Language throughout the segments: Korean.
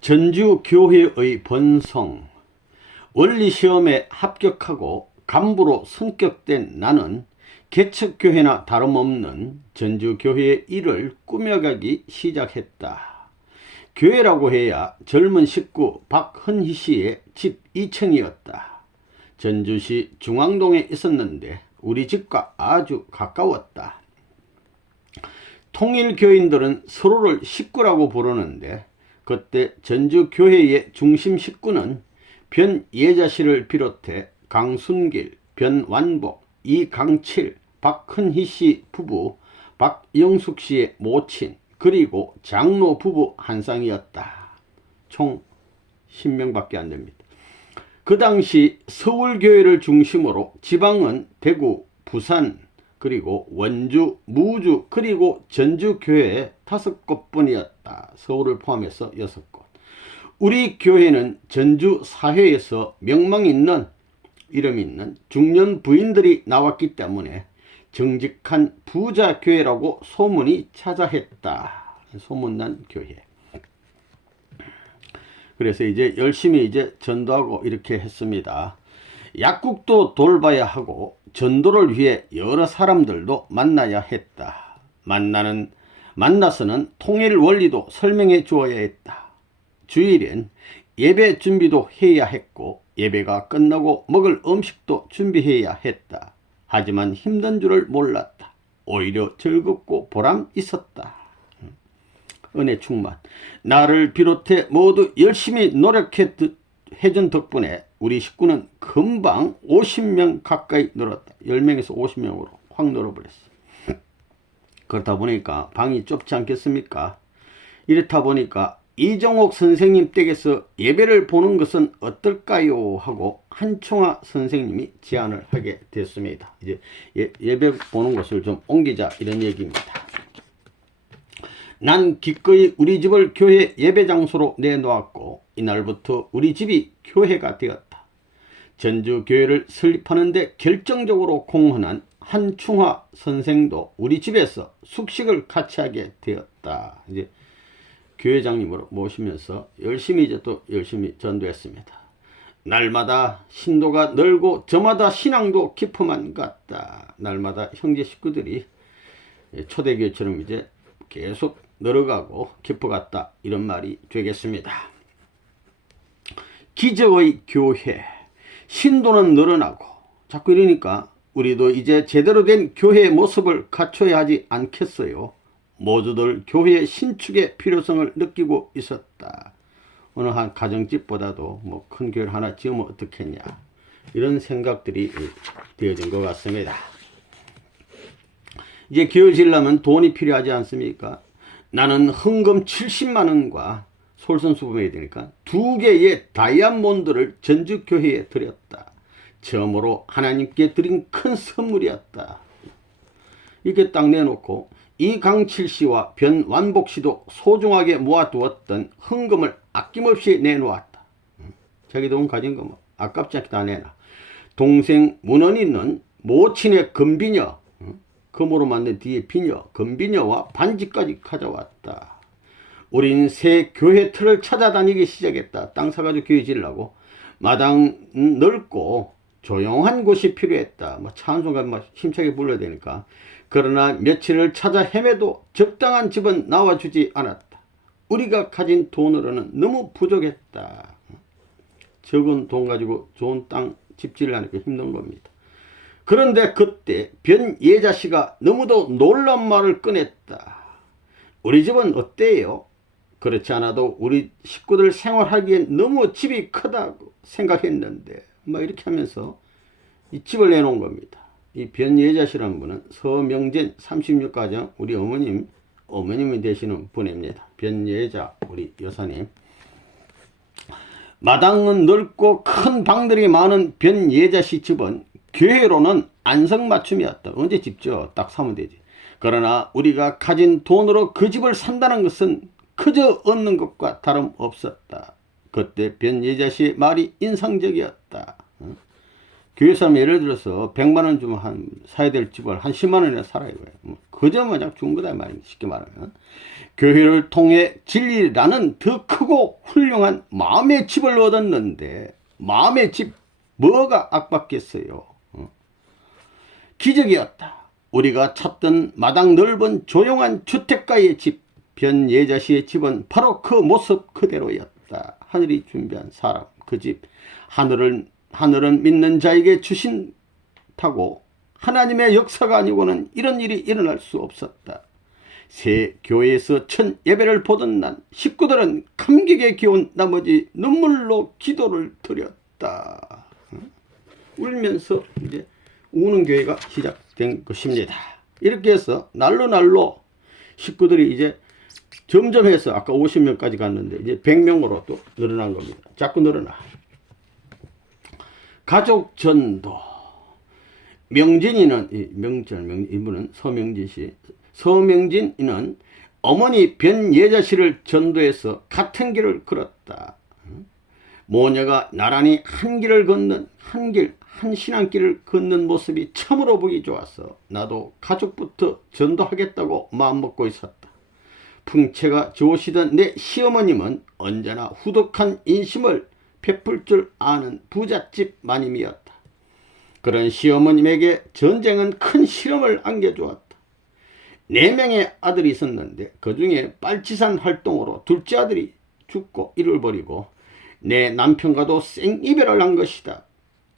전주교회의 번성. 원리시험에 합격하고 간부로 성격된 나는 개척교회나 다름없는 전주교회의 일을 꾸며가기 시작했다. 교회라고 해야 젊은 식구 박헌희 씨의 집 2층이었다. 전주시 중앙동에 있었는데 우리 집과 아주 가까웠다. 통일교인들은 서로를 식구라고 부르는데 그때 전주교회의 중심 식구는 변예자 씨를 비롯해 강순길, 변완복, 이강칠, 박헌희 씨 부부, 박영숙 씨의 모친, 그리고 장로 부부 한 쌍이었다. 총 10명밖에 안 됩니다. 그 당시 서울교회를 중심으로 지방은 대구, 부산, 그리고 원주, 무주, 그리고 전주교회 5곳뿐이었다. 서울을 포함해서 6곳. 우리 교회는 전주 사회에서 명망 있는, 이름 있는 중년 부인들이 나왔기 때문에 정직한 부자 교회라고 소문이 자자했다. 소문난 교회. 그래서 이제 열심히 전도하고 이렇게 했습니다. 약국도 돌봐야 하고 전도를 위해 여러 사람들도 만나야 했다. 만나서는 통일 원리도 설명해 주어야 했다. 주일엔 예배 준비도 해야 했고 예배가 끝나고 먹을 음식도 준비해야 했다. 하지만 힘든 줄을 몰랐다. 오히려 즐겁고 보람 있었다. 은혜 충만. 나를 비롯해 모두 열심히 노력해 해준 덕분에 우리 식구는 금방 50명 가까이 늘었다. 10명에서 50명으로 확 늘어버렸어. 그렇다 보니까 방이 좁지 않겠습니까? 이렇다 보니까 이정옥 선생님 댁에서 예배를 보는 것은 어떨까요? 하고 한충화 선생님이 제안을 하게 됐습니다. 이제 예배 보는 것을 좀 옮기자 이런 얘기입니다. 난 기꺼이 우리 집을 교회 예배 장소로 내놓았고 이날부터 우리 집이 교회가 되었다. 전주 교회를 설립하는 데 결정적으로 공헌한 한충화 선생도 우리 집에서 숙식을 같이 하게 되었다. 이제 교회장님으로 모시면서 열심히 열심히 전도했습니다. 날마다 신도가 늘고 저마다 신앙도 깊어만 갔다. 날마다 형제 식구들이 초대교회처럼 계속 늘어가고 깊어갔다. 이런 말이 되겠습니다. 기적의 교회. 신도는 늘어나고 자꾸 이러니까 우리도 이제 제대로 된 교회의 모습을 갖춰야 하지 않겠어요? 모두들 교회의 신축의 필요성을 느끼고 있었다. 어느 한 가정집보다도 큰 교회를 하나 지으면 어떻겠냐. 이런 생각들이 되어진 것 같습니다. 이제 교회 지으려면 돈이 필요하지 않습니까? 나는 헌금 70만원과 솔선수범해야 되니까 2개의 다이아몬드를 전주교회에 드렸다. 처음으로 하나님께 드린 큰 선물이었다. 이렇게 딱 내놓고 이강칠 씨와 변완복 씨도 소중하게 모아두었던 헌금을 아낌없이 내놓았다. 자기 돈 가진 거 아깝지 않게 다 내놔. 동생 문헌이는 모친의 금비녀, 금으로 만든 뒤에 비녀, 금비녀와 반지까지 가져왔다. 우린 새 교회 틀을 찾아다니기 시작했다. 땅 사가지고 교회 지으려고. 마당 넓고 조용한 곳이 필요했다. 찬송가 힘차게 불러야 되니까. 그러나 며칠을 찾아 헤매도 적당한 집은 나와주지 않았다. 우리가 가진 돈으로는 너무 부족했다. 적은 돈 가지고 좋은 땅 집 지으려니까 힘든 겁니다. 그런데 그때 변예자 씨가 너무도 놀란 말을 꺼냈다. 우리 집은 어때요? 그렇지 않아도 우리 식구들 생활하기엔 너무 집이 크다고 생각했는데 이렇게 하면서 이 집을 내놓은 겁니다. 이 변예자 씨라는 분은 서명진 36가정 우리 어머님이 되시는 분입니다. 변예자 우리 여사님. 마당은 넓고 큰 방들이 많은 변예자 씨 집은 교회로는 안성맞춤이었다. 언제 집죠? 딱 사면 되지. 그러나 우리가 가진 돈으로 그 집을 산다는 것은 그저 얻는 것과 다름없었다. 그때 변예자 씨의 말이 인상적이었다. 교회 사람 예를 들어서 100만 원 주면 사야 될 집을 한 10만 원이나 살아요. 그저 마냥 준 거다 말이야. 쉽게 말하면. 교회를 통해 진리라는 더 크고 훌륭한 마음의 집을 얻었는데 마음의 집 뭐가 악받겠어요. 기적이었다. 우리가 찾던 마당 넓은 조용한 주택가의 집, 변예자 씨의 집은 바로 그 모습 그대로였다. 하늘이 준비한 사람, 그 집, 하늘은 믿는 자에게 주신다고 하나님의 역사가 아니고는 이런 일이 일어날 수 없었다. 새 교회에서 첫 예배를 보던 날 식구들은 감격에 기운 나머지 눈물로 기도를 드렸다. 울면서 이제 우는 교회가 시작된 것입니다. 이렇게 해서 날로 식구들이 이제 점점 해서 아까 50명까지 갔는데 이제 100명으로 또 늘어난 겁니다. 자꾸 늘어나. 가족 전도. 명진이는 이분은 서명진 씨. 서명진이는 어머니 변예자 씨를 전도해서 같은 길을 걸었다. 모녀가 나란히 한 길을 걷는 한 신앙길을 걷는 모습이 참으로 보기 좋아서 나도 가족부터 전도하겠다고 마음먹고 있었다. 풍채가 좋으시던 내 시어머님은 언제나 후덕한 인심을 베풀 줄 아는 부잣집 마님이었다. 그런 시어머님에게 전쟁은 큰 시험을 안겨주었다. 4명의 아들이 있었는데 그 중에 빨치산 활동으로 둘째 아들이 죽고 이를 버리고 내 남편과도 생이별을 한 것이다.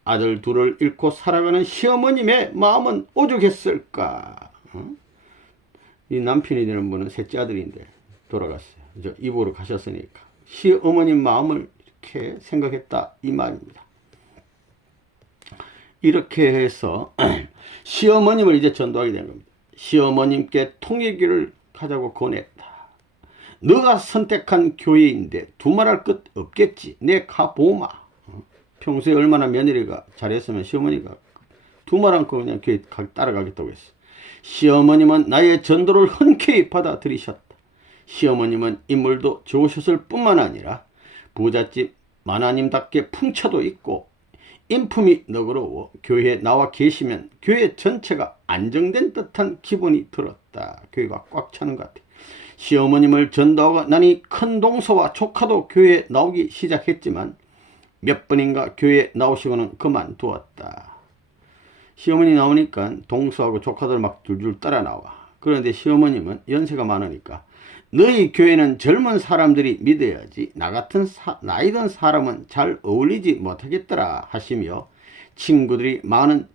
아들 둘을 잃고 살아가는 시어머님의 마음은 오죽했을까. 이 남편이 되는 분은 셋째 아들인데 돌아갔어요. 이북으로 가셨으니까 시어머님 마음을 이렇게 생각했다 이 말입니다. 이렇게 해서 시어머님을 이제 전도하게 된 겁니다. 시어머님께 통일교를 가자고 권했다. 너가 선택한 교회인데 두말할 것 없겠지. 내 가보마. 평소에 얼마나 며느리가 잘했으면 시어머니가 두말 않고 그냥 교회 따라가겠다고 했어. 시어머님은 나의 전도를 흔쾌히 받아들이셨다. 시어머님은 인물도 좋으셨을 뿐만 아니라 부잣집 마나님답게 풍채도 있고 인품이 너그러워 교회에 나와 계시면 교회 전체가 안정된 듯한 기분이 들었다. 교회가 꽉 차는 것 같아. 시어머님을 전도하고 나니 큰 동서와 조카도 교회에 나오기 시작했지만 몇 번인가 교회에 나오시고는 그만두었다. 시어머니 나오니까 동서하고 조카들 막 줄줄 따라 나와. 그런데 시어머님은 연세가 많으니까 너희 교회는 젊은 사람들이 믿어야지 나 같은 나이 든 사람은 잘 어울리지 못하겠더라 하시며 친구들이 많은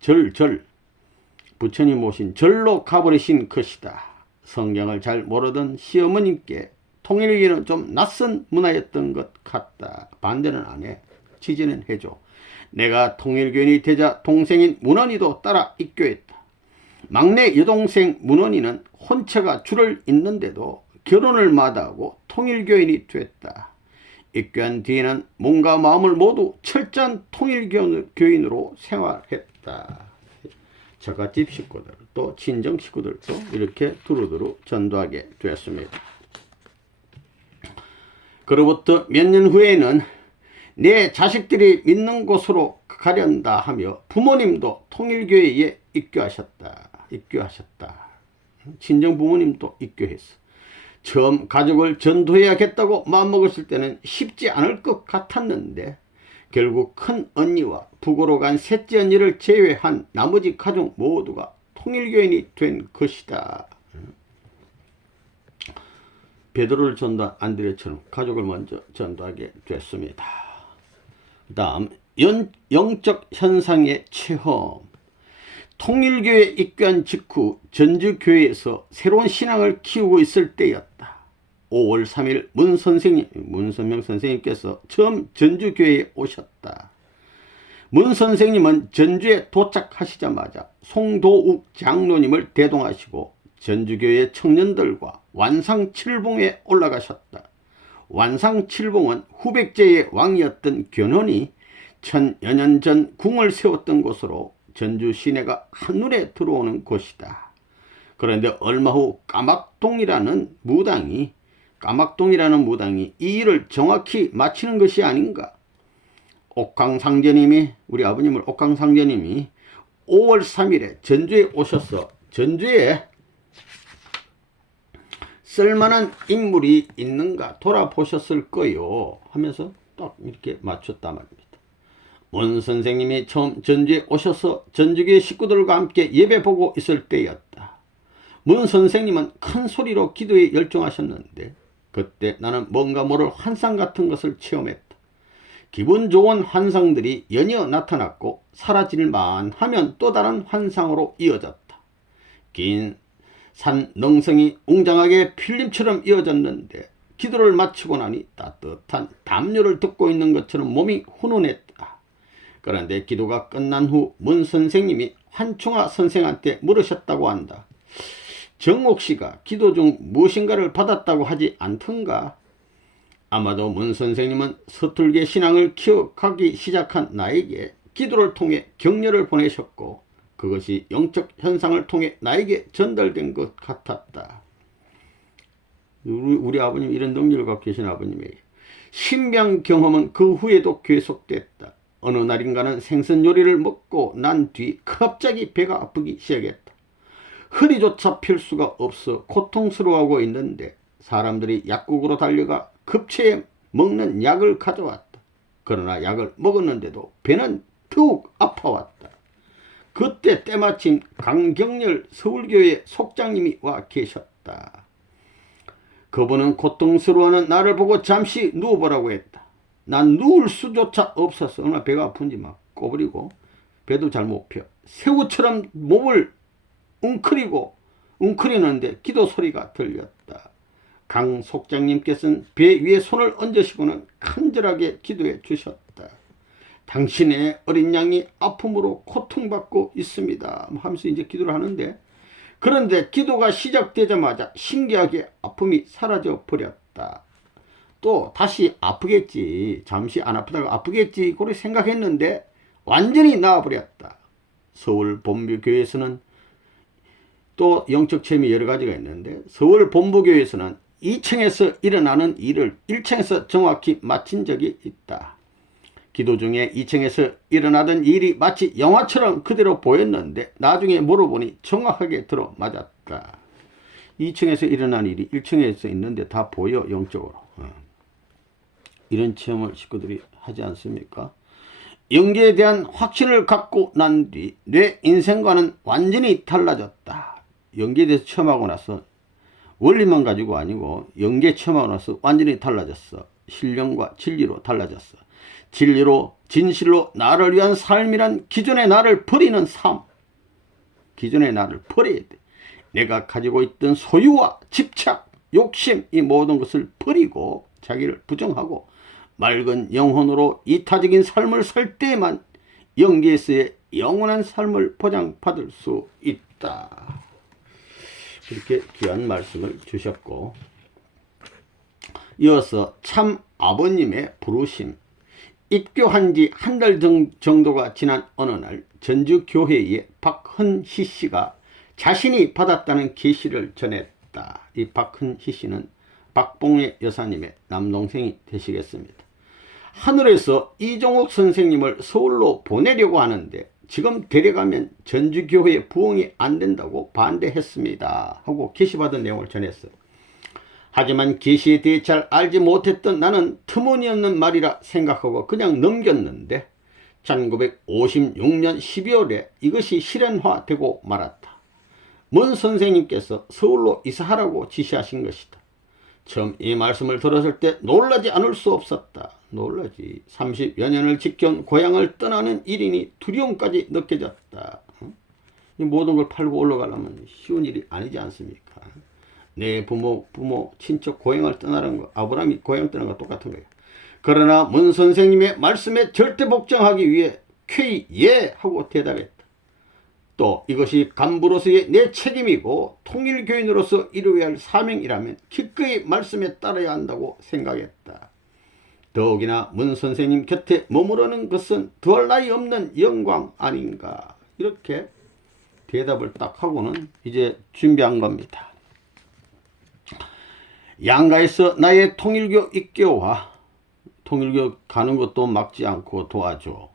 부처님 모신 절로 가버리신 것이다. 성경을 잘 모르던 시어머님께 통일교는 좀 낯선 문화였던 것 같다. 반대는 안 해. 지지는 해줘. 내가 통일교인이 되자 동생인 문헌이도 따라 입교했다. 막내 여동생 문헌이는 혼처가 줄을 잇는데도 결혼을 마다하고 통일교인이 됐다. 입교한 뒤에는 몸과 마음을 모두 철저한 통일교인으로 생활했다. 처갓집 식구들 또 친정 식구들도 이렇게 두루두루 전도하게 되었습니다. 그로부터 몇 년 후에는 내 자식들이 믿는 곳으로 가련다 하며 부모님도 통일교회에 입교하셨다. 친정 부모님도 입교했어. 처음 가족을 전도해야겠다고 마음먹었을 때는 쉽지 않을 것 같았는데 결국 큰 언니와 북으로 간 셋째 언니를 제외한 나머지 가족 모두가 통일교인이 된 것이다. 베드로를 전도한 안드레처럼 가족을 먼저 전도하게 됐습니다. 그 다음 영적 현상의 체험. 통일교에 입교한 직후 전주교회에서 새로운 신앙을 키우고 있을 때였다. 5월 3일 문선명 선생님께서 처음 전주교회에 오셨다. 문 선생님은 전주에 도착하시자마자 송도욱 장로님을 대동하시고 전주교회 청년들과 완상칠봉에 올라가셨다. 완상칠봉은 후백제의 왕이었던 견훤이 1000여 년 전 궁을 세웠던 곳으로 전주 시내가 한눈에 들어오는 곳이다. 그런데 얼마 후 까막동이라는 무당이 이 일을 정확히 마치는 것이 아닌가. 옥강상제님이, 우리 아버님을 옥강상제님이 5월 3일에 전주에 오셔서 전주에 쓸만한 인물이 있는가 돌아보셨을 거요 하면서 딱 이렇게 맞췄단 말입니다. 문 선생님이 처음 전주에 오셔서 전주교회 식구들과 함께 예배 보고 있을 때였다. 문 선생님은 큰 소리로 기도에 열중하셨는데 그때 나는 뭔가 모를 환상 같은 것을 체험했다. 기분 좋은 환상들이 연이어 나타났고 사라질만 하면 또 다른 환상으로 이어졌다. 긴 산 능성이 웅장하게 필름처럼 이어졌는데 기도를 마치고 나니 따뜻한 담요를 듣고 있는 것처럼 몸이 훈훈했다. 그런데 기도가 끝난 후 문 선생님이 환충아 선생한테 물으셨다고 한다. 정옥 씨가 기도 중 무엇인가를 받았다고 하지 않던가? 아마도 문 선생님은 서툴게 신앙을 키워가기 시작한 나에게 기도를 통해 격려를 보내셨고 그것이 영적 현상을 통해 나에게 전달된 것 같았다. 우리 아버님 이런 능력을 갖고 계신 아버님에게 신병 경험은 그 후에도 계속됐다. 어느 날인가는 생선 요리를 먹고 난 뒤 갑자기 배가 아프기 시작했다. 허리조차 펼 수가 없어 고통스러워하고 있는데 사람들이 약국으로 달려가 급체에 먹는 약을 가져왔다. 그러나 약을 먹었는데도 배는 더욱 아파왔다. 그때 때마침 강경렬 서울교회 속장님이 와 계셨다. 그분은 고통스러워하는 나를 보고 잠시 누워보라고 했다. 난 누울 수조차 없어서 얼마나 배가 아픈지 막 꼬부리고 배도 잘 못 펴. 새우처럼 몸을 웅크리는데 기도 소리가 들렸다. 강 속장님께서는 배 위에 손을 얹으시고는 간절하게 기도해 주셨다. 당신의 어린 양이 아픔으로 고통받고 있습니다 하면서 이제 기도를 하는데 그런데 기도가 시작되자마자 신기하게 아픔이 사라져 버렸다. 또 다시 아프겠지, 잠시 안 아프다가 아프겠지 그렇게 생각했는데 완전히 나아버렸다. 서울 본부교회에서는 또 영적 체험이 여러 가지가 있는데 서울 본부교회에서는 2층에서 일어나는 일을 1층에서 정확히 마친 적이 있다. 기도 중에 2층에서 일어나던 일이 마치 영화처럼 그대로 보였는데 나중에 물어보니 정확하게 들어맞았다. 2층에서 일어난 일이 1층에서 있는데 다 보여 영적으로. 이런 체험을 식구들이 하지 않습니까? 영계에 대한 확신을 갖고 난 뒤 내 인생과는 완전히 달라졌다. 영계에 대해서 체험하고 나서 원리만 가지고 아니고 영계 체험하고 나서 완전히 달라졌어. 신령과 진리로 달라졌어. 진리로 진실로 나를 위한 삶이란 기존의 나를 버리는 삶. 기존의 나를 버려야 돼. 내가 가지고 있던 소유와 집착, 욕심 이 모든 것을 버리고 자기를 부정하고 맑은 영혼으로 이타적인 삶을 살 때만 영계에서의 영원한 삶을 보장받을 수 있다. 그렇게 귀한 말씀을 주셨고 이어서 참 아버님의 부르심. 입교한 지 한 달 정도가 지난 어느 날 전주교회의 박헌희 씨가 자신이 받았다는 계시를 전했다. 이 박헌희 씨는 박봉의 여사님의 남동생이 되시겠습니다. 하늘에서 이종옥 선생님을 서울로 보내려고 하는데 지금 데려가면 전주교회 부흥이 안 된다고 반대했습니다 하고 계시받은 내용을 전했어요. 하지만 계시에 대해 잘 알지 못했던 나는 터무니없는 말이라 생각하고 그냥 넘겼는데 1956년 12월에 이것이 실현화되고 말았다. 문 선생님께서 서울로 이사하라고 지시하신 것이다. 처음 이 말씀을 들었을 때 놀라지 않을 수 없었다. 놀라지. 30여 년을 지켜온 고향을 떠나는 일이니 두려움까지 느껴졌다. 이 모든 걸 팔고 올라가려면 쉬운 일이 아니지 않습니까? 내 부모, 친척, 고향을 떠나는 거, 아브라함이 고향 떠나는 거 똑같은 거예요. 그러나 문 선생님의 말씀에 절대 복종하기 위해 쾌히 예 하고 대답했다. 또 이것이 간부로서의 내 책임이고 통일교인으로서 이루어야 할 사명이라면 기꺼이 말씀에 따라야 한다고 생각했다. 더욱이나 문 선생님 곁에 머무르는 것은 더할 나위 없는 영광 아닌가. 이렇게 대답을 딱 하고는 이제 준비한 겁니다. 양가에서 나의 통일교 입교와 통일교 가는 것도 막지 않고 도와줘.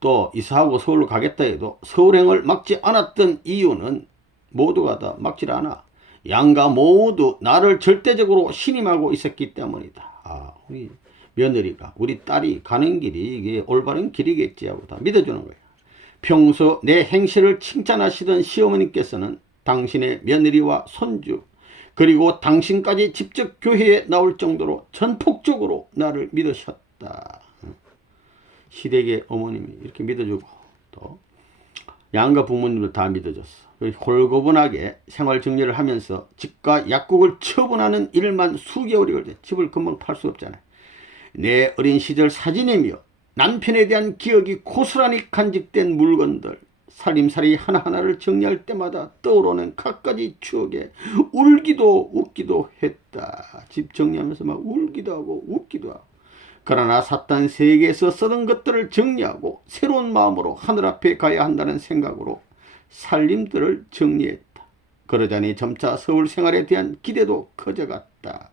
또 이사하고 서울로 가겠다 해도 서울행을 막지 않았던 이유는 모두가 다 막질 않아. 양가 모두 나를 절대적으로 신임하고 있었기 때문이다. 우리 며느리가, 우리 딸이 가는 길이 이게 올바른 길이겠지 하고 다 믿어주는 거야. 평소 내 행실을 칭찬하시던 시어머니께서는 당신의 며느리와 손주, 그리고 당신까지 직접 교회에 나올 정도로 전폭적으로 나를 믿으셨다. 시댁의 어머님이 이렇게 믿어주고 또 양가 부모님도 다 믿어줬어. 홀고분하게 생활 정리를 하면서 집과 약국을 처분하는 일만 수개월이 걸려. 집을 금방 팔 수 없잖아요. 내 어린 시절 사진이며 남편에 대한 기억이 고스란히 간직된 물건들, 살림살이 하나하나를 정리할 때마다 떠오르는 갖가지 추억에 울기도 웃기도 했다. 집 정리하면서 막 울기도 하고 웃기도 하고. 그러나 샀던 세계에서 쓰던 것들을 정리하고 새로운 마음으로 하늘 앞에 가야 한다는 생각으로 살림들을 정리했다. 그러자니 점차 서울 생활에 대한 기대도 커져갔다.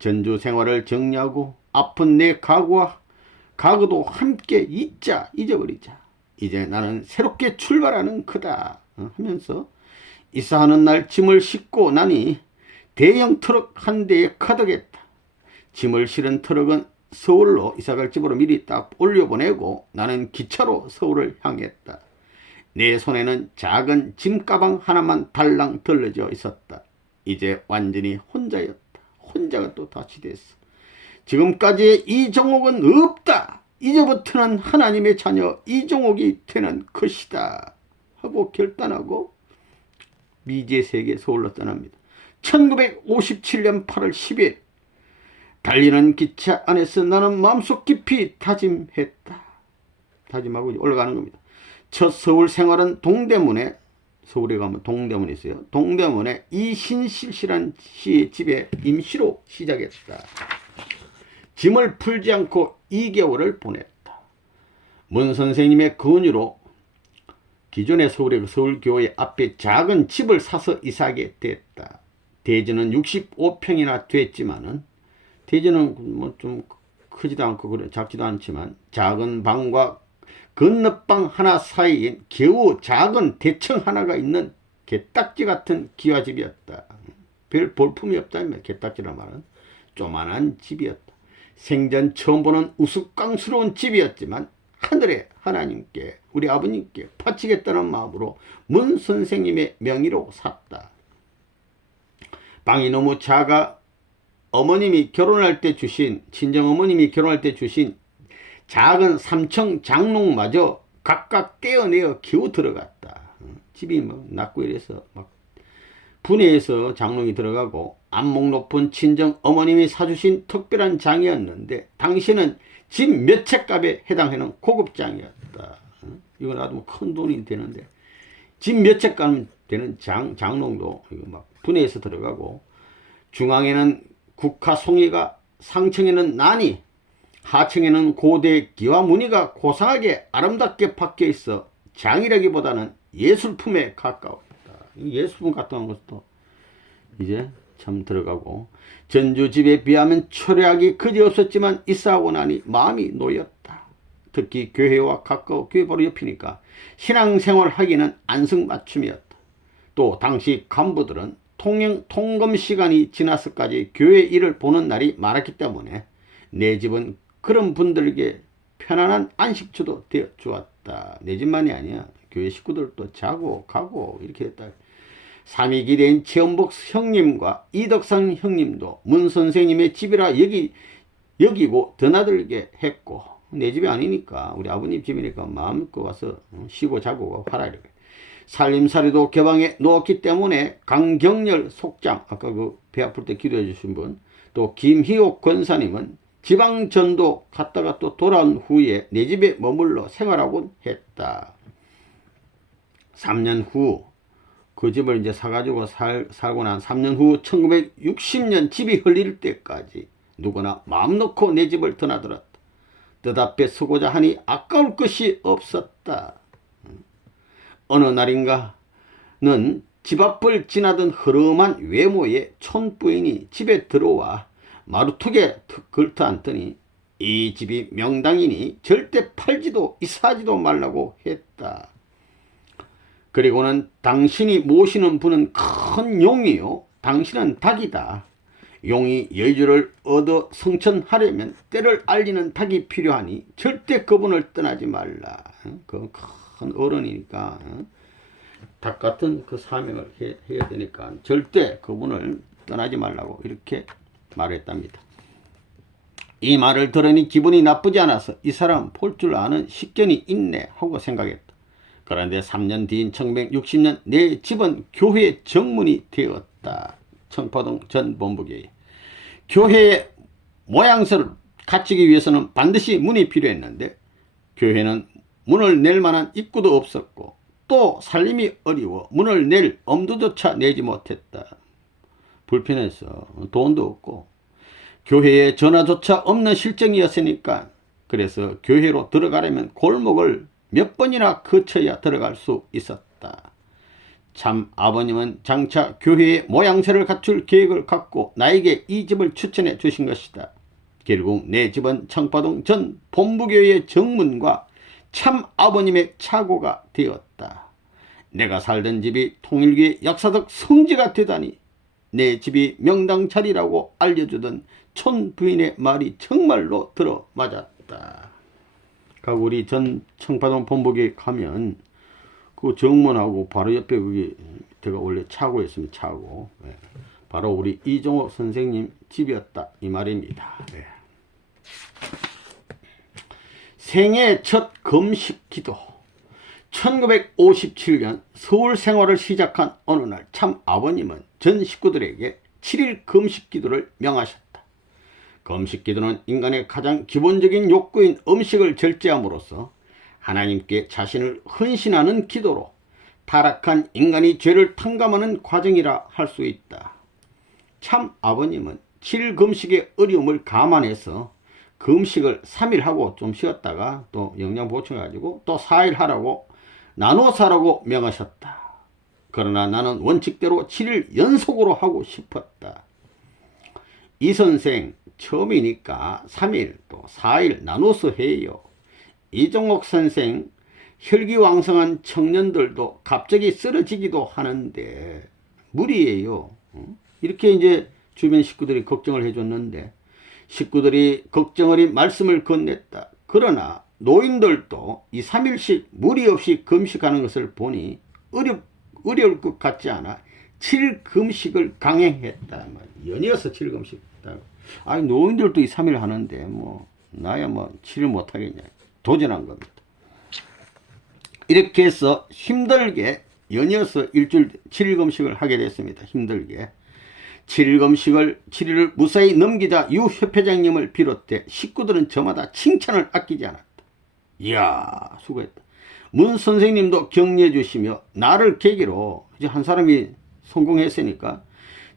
전주 생활을 정리하고 아픈 내 가구도 함께 잊어버리자. 이제 나는 새롭게 출발하는 거다 하면서 이사하는 날 짐을 싣고 나니 대형 트럭 한 대에 가득했다. 짐을 실은 트럭은 서울로 이사갈 집으로 미리 딱 올려보내고 나는 기차로 서울을 향했다. 내 손에는 작은 짐가방 하나만 달랑 들러져 있었다. 이제 완전히 혼자였다. 혼자가 또 다시 됐어. 지금까지의 이종옥은 없다. 이제부터는 하나님의 자녀 이종옥이 되는 것이다 하고 결단하고 미지의 세계 서울로 떠납니다. 1957년 8월 10일 달리는 기차 안에서 나는 마음속 깊이 다짐했다. 다짐하고 올라가는 겁니다. 첫 서울 생활은 동대문에, 서울에 가면 동대문이 있어요. 동대문에 이신실실한 씨의 집에 임시로 시작했다. 짐을 풀지 않고 2개월을 보냈다. 문 선생님의 권유로 기존의 서울의 서울교회 앞에 작은 집을 사서 이사하게 됐다. 대지는 65평이나 됐지만은, 대지는 뭐 좀 크지도 않고 그래 작지도 않지만 작은 방과 건너방 하나 사이에 겨우 작은 대청 하나가 있는 개딱지 같은 기와집이었다. 별 볼품이 없다면 개딱지란 말은 조만한 집이었다. 생전 처음 보는 우스꽝스러운 집이었지만 하늘의 하나님께, 우리 아버님께 바치겠다는 마음으로 문 선생님의 명의로 샀다. 방이 너무 작아 어머님이 결혼할 때 주신, 친정어머님이 결혼할 때 주신 작은 3층 장롱마저 각각 떼어내어 겨우 들어갔다. 집이 막 낮고 이래서 막 분해해서 장롱이 들어가고 안목 높은 친정 어머님이 사주신 특별한 장이었는데 당시는 집 몇 채 값에 해당하는 고급 장이었다. 이거 나도 큰 돈이 되는데 집 몇 채 값 되는 장롱도 이거 막 분해해서 들어가고 중앙에는 국화 송이가, 상층에는 난이, 하층에는 고대 기와 무늬가 고상하게 아름답게 박혀 있어 장이라기보다는 예술품에 가까웠다. 예술품 같은 것도 이제 참 들어가고 전주 집에 비하면 초라하기 그지없었지만 이사하고 나니 마음이 놓였다. 특히 교회와 가까워 교회 바로 옆이니까 신앙생활 하기는 안성맞춤이었다. 또 당시 간부들은 통금 시간이 지나서까지 교회 일을 보는 날이 많았기 때문에 내 집은 그런 분들에게 편안한 안식처도 되어 주었다. 내 집만이 아니야. 교회 식구들도 자고 가고 이렇게 했다. 삼위기대인 최원복 형님과 이덕상 형님도 문 선생님의 집이라 여기고 드나들게 했고 내 집이 아니니까 우리 아버님 집이니까 마음껏 와서 쉬고 자고 하라. 살림살이도 개방해 놓았기 때문에 강경렬 속장, 아까 그 배 아플 때 기도해 주신 분, 또 김희옥 권사님은 지방전도 갔다가 또 돌아온 후에 내 집에 머물러 생활하곤 했다. 3년 후 그 집을 이제 사가지고 살고 난 3년 후 1960년 집이 흘릴 때까지 누구나 마음 놓고 내 집을 드나들었다. 뜻앞에 서고자 하니 아까울 것이 없었다. 어느 날인가는 집 앞을 지나던 흐름한 외모의 촌부인이 집에 들어와 마루턱에 걸터 앉더니 이 집이 명당이니 절대 팔지도 이사지도 말라고 했다. 그리고는 당신이 모시는 분은 큰 용이요 당신은 닭이다. 용이 여주를 얻어 성천하려면 때를 알리는 닭이 필요하니 절대 그분을 떠나지 말라. 그 큰 어른이니까 닭 같은 그 사명을 해야 되니까 절대 그분을 떠나지 말라고 이렇게 말했답니다. 이 말을 들으니 기분이 나쁘지 않아서 이 사람 볼 줄 아는 식견이 있네 하고 생각했다. 그런데 3년 뒤인 1960년 내 집은 교회 정문이 되었다. 청파동 전 본부교회. 교회의 모양새를 갖추기 위해서는 반드시 문이 필요했는데 교회는 문을 낼 만한 입구도 없었고 또 살림이 어려워 문을 낼 엄두조차 내지 못했다. 불편해서 돈도 없고 교회에 전화조차 없는 실정이었으니까 그래서 교회로 들어가려면 골목을 몇 번이나 거쳐야 들어갈 수 있었다. 참 아버님은 장차 교회의 모양새를 갖출 계획을 갖고 나에게 이 집을 추천해 주신 것이다. 결국 내 집은 청파동 전 본부교회의 정문과 참 아버님의 차고가 되었다. 내가 살던 집이 통일교의 역사적 성지가 되다니 내 집이 명당 자리라고 알려주던 촌 부인의 말이 정말로 들어맞았다. 우리 전 청파동 본부교회 가면 그 정문하고 바로 옆에 그게 제가 원래 차고였습니다. 차고. 네. 바로 우리 이종옥 선생님 집이었다 이 말입니다. 네. 생애 첫 금식 기도. 1957년 서울 생활을 시작한 어느 날 참 아버님은 전 식구들에게 7일 금식 기도를 명하셨다. 금식 기도는 인간의 가장 기본적인 욕구인 음식을 절제함으로써 하나님께 자신을 헌신하는 기도로 타락한 인간이 죄를 탕감하는 과정이라 할 수 있다. 참 아버님은 7일 금식의 어려움을 감안해서 금식을 3일 하고 좀 쉬었다가 또 영양 보충해가지고 또 4일 하라고 나눠서 하라고 명하셨다. 그러나 나는 원칙대로 7일 연속으로 하고 싶었다. 이 선생 처음이니까 3일 또 4일 나눠서 해요. 이종옥 선생 혈기왕성한 청년들도 갑자기 쓰러지기도 하는데 무리예요. 이렇게 이제 주변 식구들이 걱정을 해줬는데 식구들이 걱정 어린 말씀을 건넸다. 그러나 노인들도 2, 3일씩 무리 없이 금식하는 것을 보니 어려울 것 같지 않아 7일 금식을 강행했다. 연이어서 7일 금식. 아니 노인들도 2, 3일 하는데 뭐 나야 뭐 7일 못하겠냐. 도전한 겁니다. 이렇게 해서 힘들게 연이어서 일주일 7일 금식을 하게 됐습니다. 힘들게. 7일 금식을 7일을 무사히 넘기자 유 협회장님을 비롯해 식구들은 저마다 칭찬을 아끼지 않았다. 이야 수고했다. 문 선생님도 격려해 주시며 나를 계기로 이제 한 사람이 성공했으니까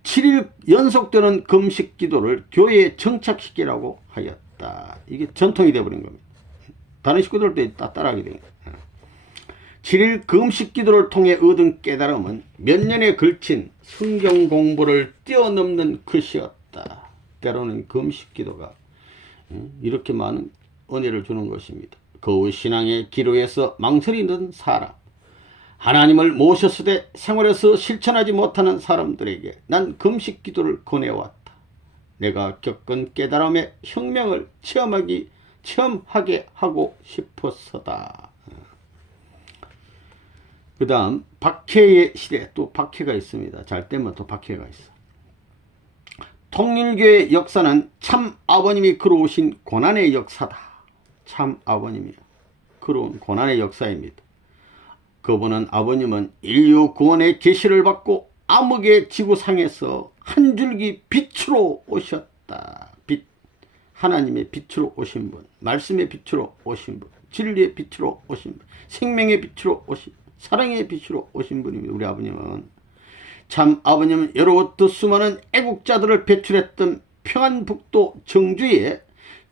7일 연속되는 금식 기도를 교회에 정착시키라고 하였다. 이게 전통이 되어버린 겁니다. 다른 식구들도 따라하게 됩니다. 7일 금식 기도를 통해 얻은 깨달음은 몇 년에 걸친 성경 공부를 뛰어넘는 것이었다. 때로는 금식 기도가 이렇게 많은 은혜를 주는 것입니다. 거의 신앙의 기로에서 망설이는 사람, 하나님을 모셨을 때 생활에서 실천하지 못하는 사람들에게 난 금식 기도를 권해왔다. 내가 겪은 깨달음의 혁명을 체험하게 하고 싶어서다. 그 다음 박해의 시대, 또 박해가 있습니다. 잘 때면 또 박해가 있어. 통일교의 역사는 참 아버님이 걸어오신 고난의 역사다. 참 아버님이 걸어온 고난의 역사입니다. 그분은 아버님은 인류 구원의 계시를 받고 암흑의 지구상에서 한 줄기 빛으로 오셨다. 빛, 하나님의 빛으로 오신 분, 말씀의 빛으로 오신 분, 진리의 빛으로 오신 분, 생명의 빛으로 오신 분, 사랑의 빛으로 오신 분입니다. 우리 아버님은 참 아버님은 여러부터 수많은 애국자들을 배출했던 평안북도 정주의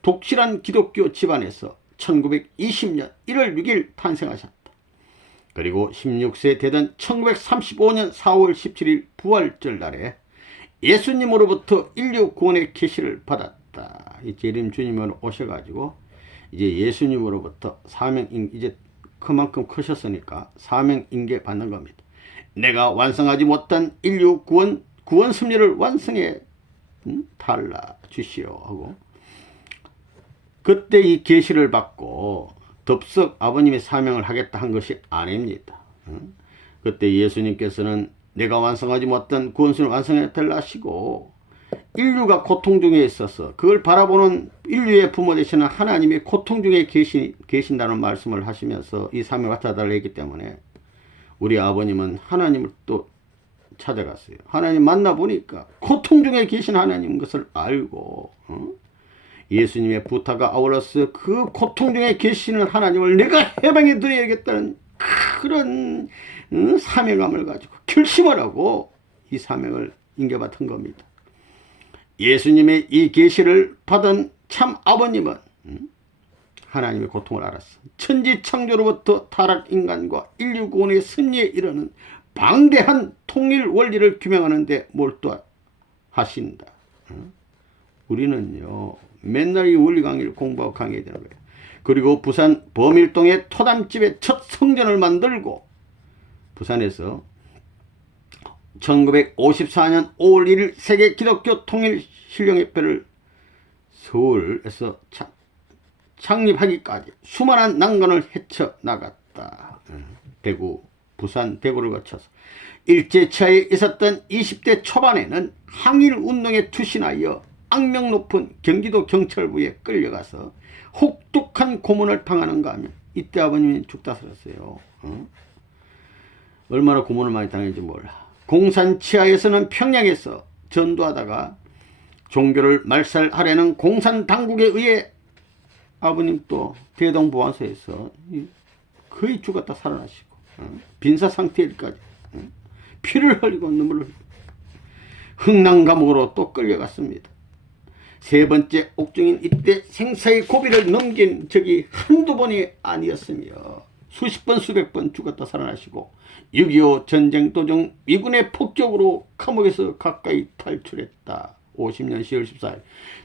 독실한 기독교 집안에서 1920년 1월 6일 탄생하셨다. 그리고 16세 되던 1935년 4월 17일 부활절 날에 예수님으로부터 인류 구원의 계시를 받았다. 이 재림 주님으로 오셔가지고 이제 예수님으로부터 이제 그만큼 크셨으니까 사명 인계 받는 겁니다. 내가 완성하지 못한 인류 구원 섭리를 완성해 달라 주시오 하고, 그때 이 계시를 받고 덥석 아버님의 사명을 하겠다 한 것이 아닙니다. 그때 예수님께서는 내가 완성하지 못한 구원 섭리를 완성해 달라 하시고, 인류가 고통 중에 있어서 그걸 바라보는 인류의 부모 되시는 하나님이 고통 중에 계신다는 말씀을 하시면서 이 사명을 맡아달라 했기 때문에 우리 아버님은 하나님을 또 찾아갔어요. 하나님 만나보니까 고통 중에 계신 하나님인 것을 알고 예수님의 부탁과 아울러서 그 고통 중에 계시는 하나님을 내가 해방해 드려야겠다는 그런 사명감을 가지고 결심을 하고 이 사명을 인계받은 겁니다. 예수님의 이 계시를 받은 참 아버님은 하나님의 고통을 알았어. 천지창조로부터 타락인간과 인류 구원의 승리에 이르는 방대한 통일 원리를 규명하는 데 몰두하신다. 우리는요 맨날 이 원리 강의를 공부하고 강의해야 되는 거예요. 그리고 부산 범일동의 토담집에 첫 성전을 만들고 부산에서 1954년 5월 1일 세계 기독교 통일 신령협회를 서울에서 창립하기까지 수많은 난관을 헤쳐나갔다. 대구, 부산, 대구를 거쳐서 일제차에 있었던 20대 초반에는 항일운동에 투신하여 악명 높은 경기도 경찰부에 끌려가서 혹독한 고문을 당하는가 하면 이때 아버님이 죽다 살았어요. 얼마나 고문을 많이 당했는지 몰라. 공산 치하에서는 평양에서 전도하다가 종교를 말살하려는 공산 당국에 의해 아버님 또 대동보안소에서 거의 죽었다 살아나시고 빈사 상태일까지 피를 흘리고 눈물을 흘리고 흥남 감옥으로 또 끌려갔습니다. 세 번째 옥중인 이때 생사의 고비를 넘긴 적이 한두 번이 아니었으며 수십 번 수백 번 죽었다 살아나시고 6.25 전쟁 도중 미군의 폭격으로 감옥에서 가까이 탈출했다. 50년 10월 14일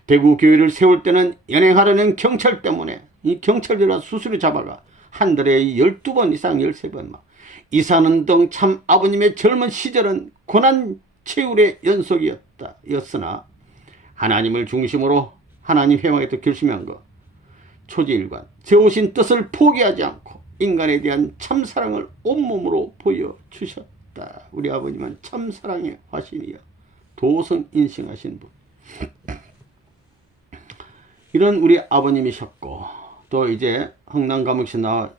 대구 교회를 세울 때는 연행하려는 경찰 때문에 이 경찰들과 수수료 잡아가 한 달에 12번 이상 13번 막 이사는 등 참 아버님의 젊은 시절은 고난 채울의 연속이었으나 하나님을 중심으로 하나님 회방에도 결심한 것 초지일관 세우신 뜻을 포기하지 않고 인간에 대한 참사랑을 온몸으로 보여주셨다. 우리 아버님은 참사랑의 화신이여 도성 인생하신 분. 이런 우리 아버님이셨고, 또 이제 흥남감옥에서 나와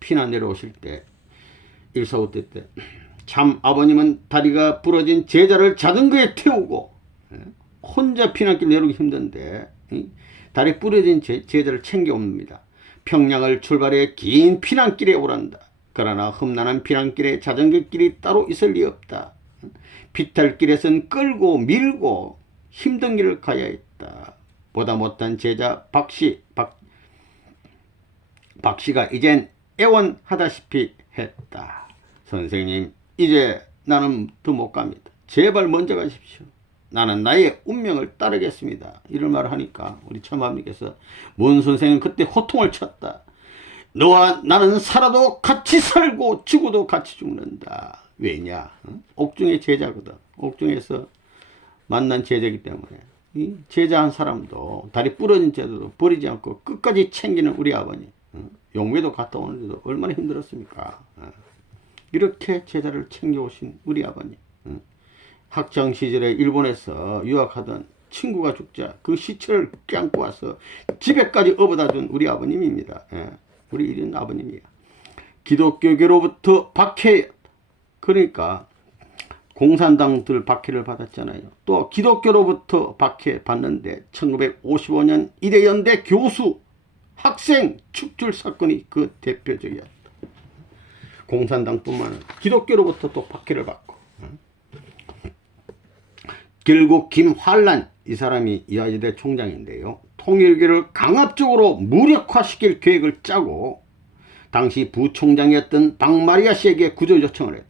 피난 내려오실 때 일사후퇴 때 참 아버님은 다리가 부러진 제자를 자전거에 태우고 혼자 피난길 내려오기 힘든데 다리 부러진 제자를 챙겨옵니다. 평양을 출발해 긴 피난길에 오란다. 그러나 험난한 피난길에 자전거길이 따로 있을 리 없다. 비탈길에선 끌고 밀고 힘든 길을 가야 했다. 보다 못한 제자 박씨가 이젠 애원하다시피 했다. 선생님, 이제 나는 더 못 갑니다. 제발 먼저 가십시오. 나는 나의 운명을 따르겠습니다. 이런 말을 하니까 우리 처마님께서 문 선생은 그때 호통을 쳤다. 너와 나는 살아도 같이 살고 죽어도 같이 죽는다. 왜냐? 옥중의 제자거든. 옥중에서 만난 제자이기 때문에 이 제자 한 사람도 다리 부러진 제자도 버리지 않고 끝까지 챙기는 우리 아버님. 용매도 갔다 오는데도 얼마나 힘들었습니까? 이렇게 제자를 챙겨오신 우리 아버님. 학창 시절에 일본에서 유학하던 친구가 죽자 그 시체를 껴안고 와서 집에까지 업어다 준 우리 아버님입니다. 우리 이런 아버님이야. 기독교계로부터 박해, 그러니까 공산당들 박해를 받았잖아요. 또 기독교로부터 박해 받는데 1955년 이대연대 교수 학생 축출 사건이 그 대표적이었다. 공산당뿐만 아니라 기독교로부터 또 박해를 받고 결국 김환란 이 사람이 이화여대 총장인데요. 통일교를 강압적으로 무력화시킬 계획을 짜고 당시 부총장이었던 박마리아 씨에게 구조 요청을 했다.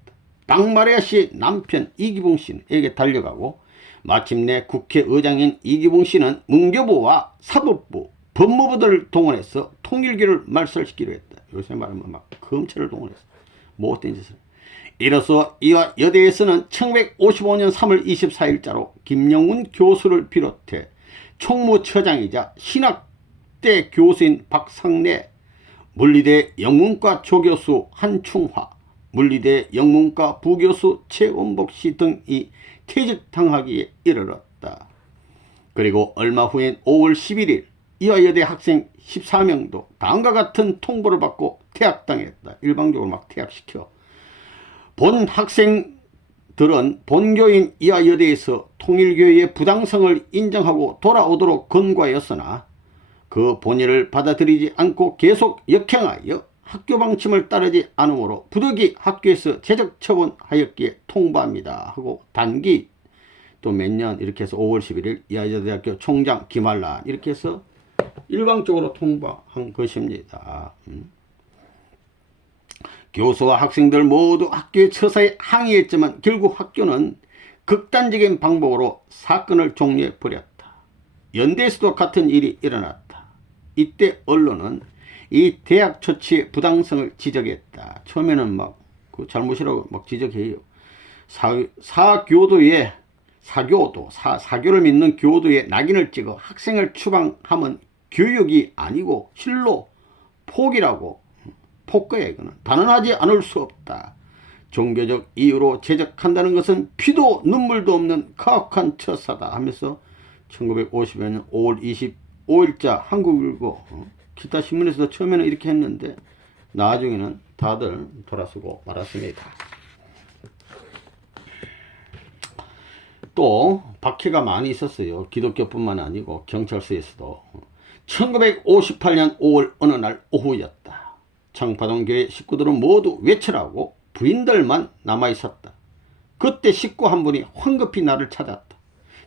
박마리아 씨의 남편 이기봉 씨에게 달려가고 마침내 국회의장인 이기붕 씨는 문교부와 사법부, 법무부들을 동원해서 통일교를 말살시키려 했다. 요새 말하면 막 검찰을 동원해서 못된 짓을. 이로써 이와 여대에서는 1955년 3월 24일자로 김영훈 교수를 비롯해 총무처장이자 신학대 교수인 박상래, 물리대 영문과 조교수 한충화, 물리대 영문과 부교수 최원복 씨 등이 퇴직당하기에 이르렀다. 그리고 얼마 후인 5월 11일 이화 여대 학생 14명도 다음과 같은 통보를 받고 퇴학당했다. 일방적으로 막 퇴학시켜. 본 학생들은 본교인 이화 여대에서 통일교의 부당성을 인정하고 돌아오도록 권고하였으나 그 본의를 받아들이지 않고 계속 역행하여 학교 방침을 따르지 않으므로 부득이 학교에서 제적 처분하였기에 통보합니다 하고 단기 또 몇 년 이렇게 해서 5월 11일 이화여대학교 총장 김한란 이렇게 해서 일방적으로 통보한 것입니다. 교수와 학생들 모두 학교의 처사에 항의했지만 결국 학교는 극단적인 방법으로 사건을 종료해 버렸다. 연대에서도 같은 일이 일어났다. 이때 언론은 이 대학 처치의 부당성을 지적했다. 처음에는 막 그 잘못이라고 막 지적해요. 사교를 믿는 교도의 낙인을 찍어 학생을 추방하면 교육이 아니고 실로 폭이라고. 폭거야 이거는. 단언하지 않을 수 없다. 종교적 이유로 제적한다는 것은 피도 눈물도 없는 가혹한 처사다 하면서 1950년 5월 25일자 한국일보 기타 신문에서도 처음에는 이렇게 했는데 나중에는 다들 돌아서고 말았습니다. 또 박해가 많이 있었어요. 기독교뿐만 아니고 경찰서에서도. 1958년 5월 어느 날 오후였다. 청파동교회 식구들은 모두 외출하고 부인들만 남아있었다. 그때 식구 한 분이 황급히 나를 찾았다.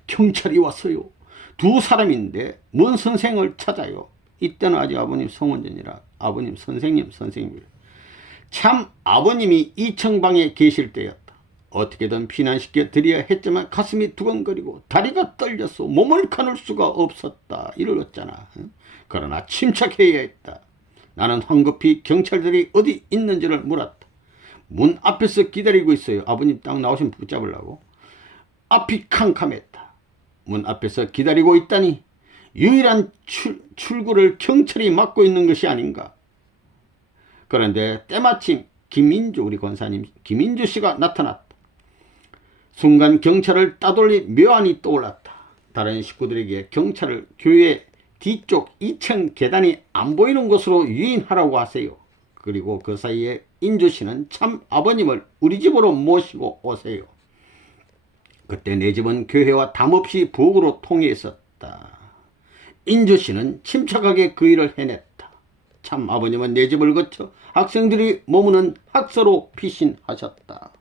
경찰이 왔어요. 두 사람인데 뭔 선생을 찾아요. 이때는 아직 아버님 성원전이라 아버님 선생님이에요. 참 아버님이 2층 방에 계실 때였다. 어떻게든 피난시켜 드려야 했지만 가슴이 두근거리고 다리가 떨려서 몸을 가눌 수가 없었다. 이랬잖아. 그러나 침착해야 했다. 나는 황급히 경찰들이 어디 있는지를 물었다. 문 앞에서 기다리고 있어요. 아버님 딱 나오시면 붙잡으려고. 앞이 캄캄했다. 문 앞에서 기다리고 있다니 유일한 출구를 경찰이 막고 있는 것이 아닌가. 그런데 때마침 우리 권사님 김민주 씨가 나타났다. 순간 경찰을 따돌리 묘안이 떠올랐다. 다른 식구들에게 경찰을 교회 뒤쪽 2층 계단이 안 보이는 곳으로 유인하라고 하세요. 그리고 그 사이에 인주 씨는 참 아버님을 우리 집으로 모시고 오세요. 그때 내 집은 교회와 담없이 부엌으로 통해 있었다. 인주 씨는 침착하게 그 일을 해냈다. 참 아버님은 내 집을 거쳐 학생들이 머무는 학서로 피신하셨다.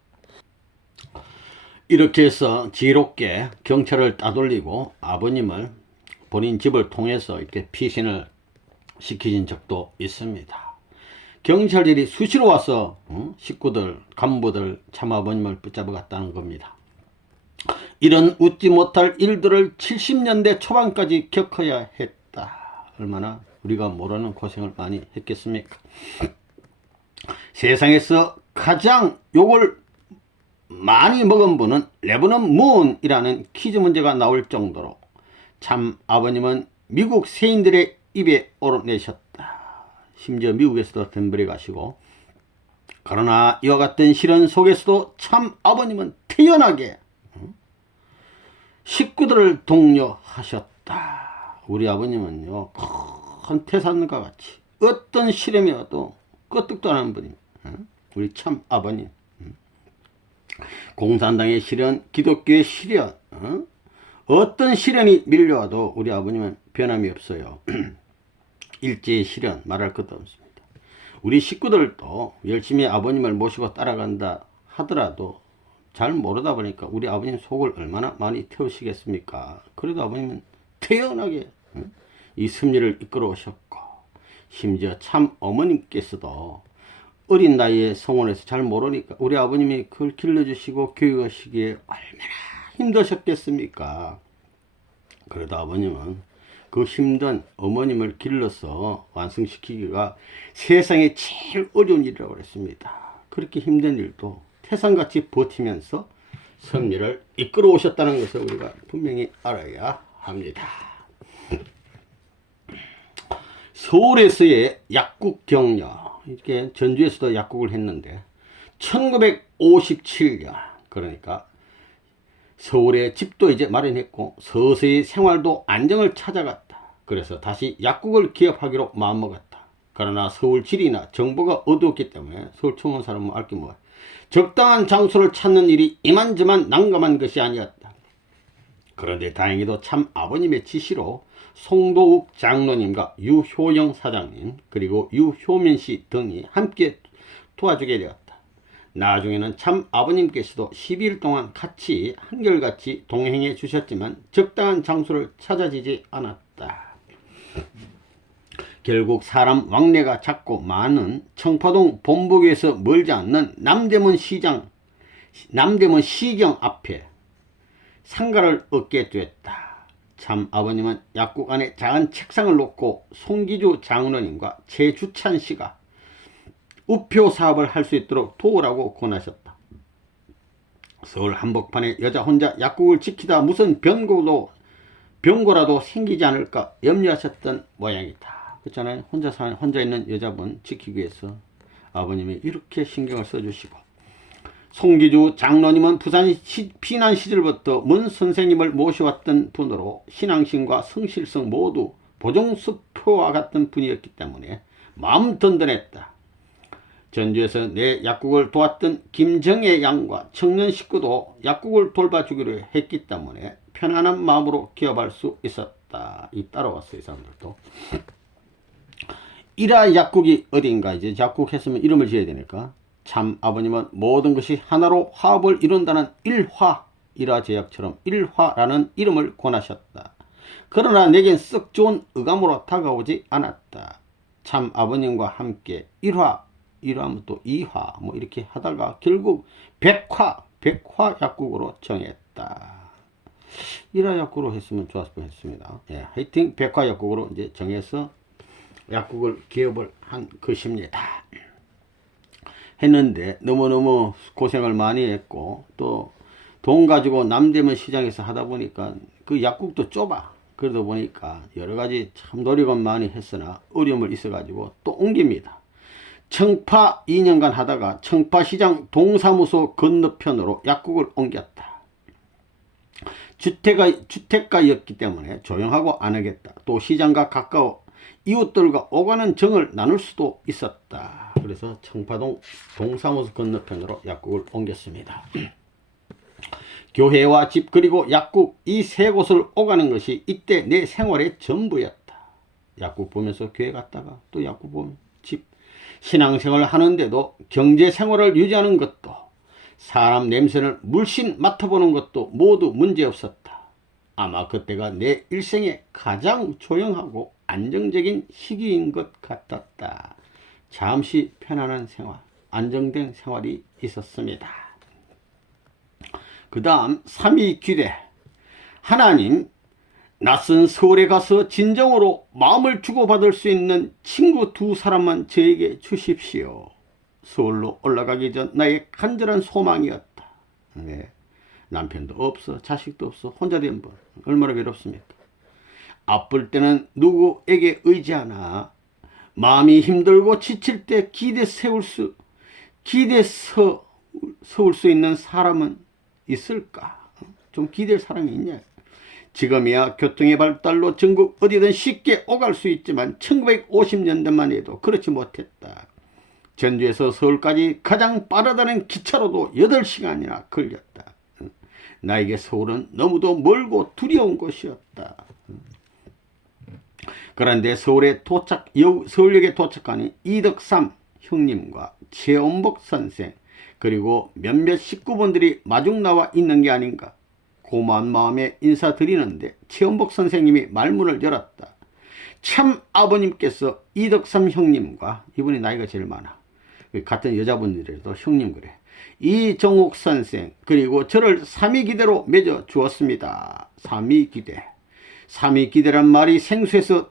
이렇게 해서 지혜롭게 경찰을 따돌리고 아버님을 본인 집을 통해서 이렇게 피신을 시키신 적도 있습니다. 경찰들이 수시로 와서 식구들, 간부들, 참아버님을 붙잡아 갔다는 겁니다. 이런 웃지 못할 일들을 70년대 초반까지 겪어야 했다. 얼마나 우리가 모르는 고생을 많이 했겠습니까? 세상에서 가장 욕을 많이 먹은 분은 레버넌 문이라는 퀴즈 문제가 나올 정도로 참 아버님은 미국 세인들의 입에 오르내셨다. 심지어 미국에서도 덴버리 가시고. 그러나 이와 같은 시련 속에서도 참 아버님은 태연하게 식구들을 독려하셨다. 우리 아버님은요 큰 태산과 같이 어떤 시련이 와도 끄떡도 안 하는 분입니다. 우리 참 아버님. 공산당의 시련, 기독교의 시련, 어떤 시련이 밀려와도 우리 아버님은 변함이 없어요. 일제의 시련 말할 것도 없습니다. 우리 식구들도 열심히 아버님을 모시고 따라간다 하더라도 잘 모르다 보니까 우리 아버님 속을 얼마나 많이 태우시겠습니까? 그래도 아버님은 태연하게 이 섭리를 이끌어 오셨고, 심지어 참 어머님께서도 어린 나이에 성원에서 잘 모르니까 우리 아버님이 그걸 길러주시고 교육하시기에 얼마나 힘드셨겠습니까? 그러다 아버님은 그 힘든 어머님을 길러서 완성시키기가 세상에 제일 어려운 일이라고 그랬습니다. 그렇게 힘든 일도 태산같이 버티면서 승리를 이끌어 오셨다는 것을 우리가 분명히 알아야 합니다. 서울에서의 약국 격려, 이렇게 전주에서도 약국을 했는데 1957년, 그러니까 서울에 집도 이제 마련했고 서서히 생활도 안정을 찾아갔다. 그래서 다시 약국을 기업하기로 마음먹었다. 그러나 서울 지리나 정보가 어두웠기 때문에 서울 처음 온 사람은 알게 뭐야. 적당한 장소를 찾는 일이 이만저만 난감한 것이 아니었다. 그런데 다행히도 참 아버님의 지시로 송도욱 장로님과 유효영 사장님 그리고 유효민 씨 등이 함께 도와주게 되었다. 나중에는 참 아버님께서도 12일 동안 같이 한결같이 동행해 주셨지만 적당한 장소를 찾아지지 않았다. 결국 사람 왕래가 작고 많은 청파동 본북에서 멀지 않는 남대문 시경 앞에 상가를 얻게 됐다. 참 아버님은 약국 안에 작은 책상을 놓고 송기주 장로님과 최주찬 씨가 우표 사업을 할 수 있도록 도우라고 권하셨다. 서울 한복판에 여자 혼자 약국을 지키다 무슨 병고라도 생기지 않을까 염려하셨던 모양이다. 그렇잖아요. 혼자 있는 여자분 지키기 위해서 아버님이 이렇게 신경을 써주시고, 송기주 장로님은 부산 피난 시절부터 문 선생님을 모셔왔던 분으로 신앙심과 성실성 모두 보정수표와 같은 분이었기 때문에 마음 든든했다. 전주에서 내 약국을 도왔던 김정애 양과 청년 식구도 약국을 돌봐주기로 했기 때문에 편안한 마음으로 기업할 수 있었다. 이 따라왔어요, 이 사람들도. 일화 약국이 어딘가, 이제 약국 했으면 이름을 지어야 되니까. 참 아버님은 모든 것이 하나로 화합을 이룬다는 일화제약처럼 일화라는 이름을 권하셨다. 그러나 내겐 썩 좋은 의감으로 다가오지 않았다. 참 아버님과 함께 일화하면 또 이화 뭐 이렇게 하다가 결국 백화 약국으로 정했다. 일화 약국으로 했으면 좋았을 뻔했습니다. 예, 하여튼 백화 약국으로 이제 정해서 약국을 기업을 한 것입니다. 했는데 너무너무 고생을 많이 했고 또 돈 가지고 남대문 시장에서 하다 보니까 그 약국도 좁아. 그러다 보니까 여러 가지 참 노력은 많이 했으나 어려움을 있어가지고 또 옮깁니다. 청파 2년간 하다가 청파시장 동사무소 건너편으로 약국을 옮겼다. 주택가였기 때문에 조용하고 안 하겠다. 또 시장과 가까워 이웃들과 오가는 정을 나눌 수도 있었다. 그래서 청파동 동사무소 건너편으로 약국을 옮겼습니다. 교회와 집 그리고 약국 이 세 곳을 오가는 것이 이때 내 생활의 전부였다. 약국 보면서 교회 갔다가 또 약국 보면 집. 신앙생활을 하는데도 경제생활을 유지하는 것도 사람 냄새를 물씬 맡아보는 것도 모두 문제없었다. 아마 그때가 내 일생에 가장 조용하고 안정적인 시기인 것 같았다. 잠시 편안한 생활, 안정된 생활이 있었습니다. 그 다음 3위 기대. 하나님, 낯선 서울에 가서 진정으로 마음을 주고받을 수 있는 친구 2사람만 저에게 주십시오. 서울로 올라가기 전 나의 간절한 소망이었다. 네. 남편도 없어, 자식도 없어, 혼자 된 분 얼마나 외롭습니까? 아플 때는 누구에게 의지하나 마음이 힘들고 지칠 때 세울 수 있는 사람은 있을까? 좀 기댈 사람이 있냐? 지금이야 교통의 발달로 전국 어디든 쉽게 오갈 수 있지만 1950년대만 해도 그렇지 못했다. 전주에서 서울까지 가장 빠르다는 기차로도 8시간이나 걸렸다. 나에게 서울은 너무도 멀고 두려운 곳이었다. 그런데 서울역에 도착하니 이덕삼 형님과 최원복 선생 그리고 몇몇 식구분들이 마중 나와 있는 게 아닌가. 고마운 마음에 인사드리는데 최원복 선생님이 말문을 열었다. 참 아버님께서 이덕삼 형님과, 이분이 나이가 제일 많아, 같은 여자분들이라도 형님 그래, 이정옥 선생 그리고 저를 삼위기대로 맺어 주었습니다. 삼위기대. 삼위기대란 말이 생소해서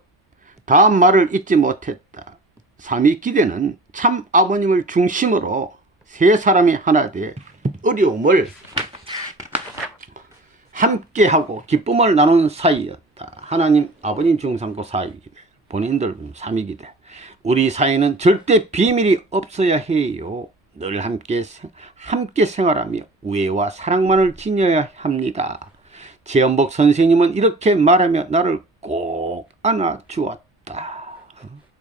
다음 말을 잊지 못했다. 삼위기대는 참 아버님을 중심으로 세 사람이 하나 돼 어려움을 함께하고 기쁨을 나눈 사이였다. 하나님 아버님 중상고 사위기대, 본인들 삼위기대. 우리 사이는 절대 비밀이 없어야 해요. 늘 함께 생활하며 우애와 사랑만을 지녀야 합니다. 최연복 선생님은 이렇게 말하며 나를 꼭 안아주었다.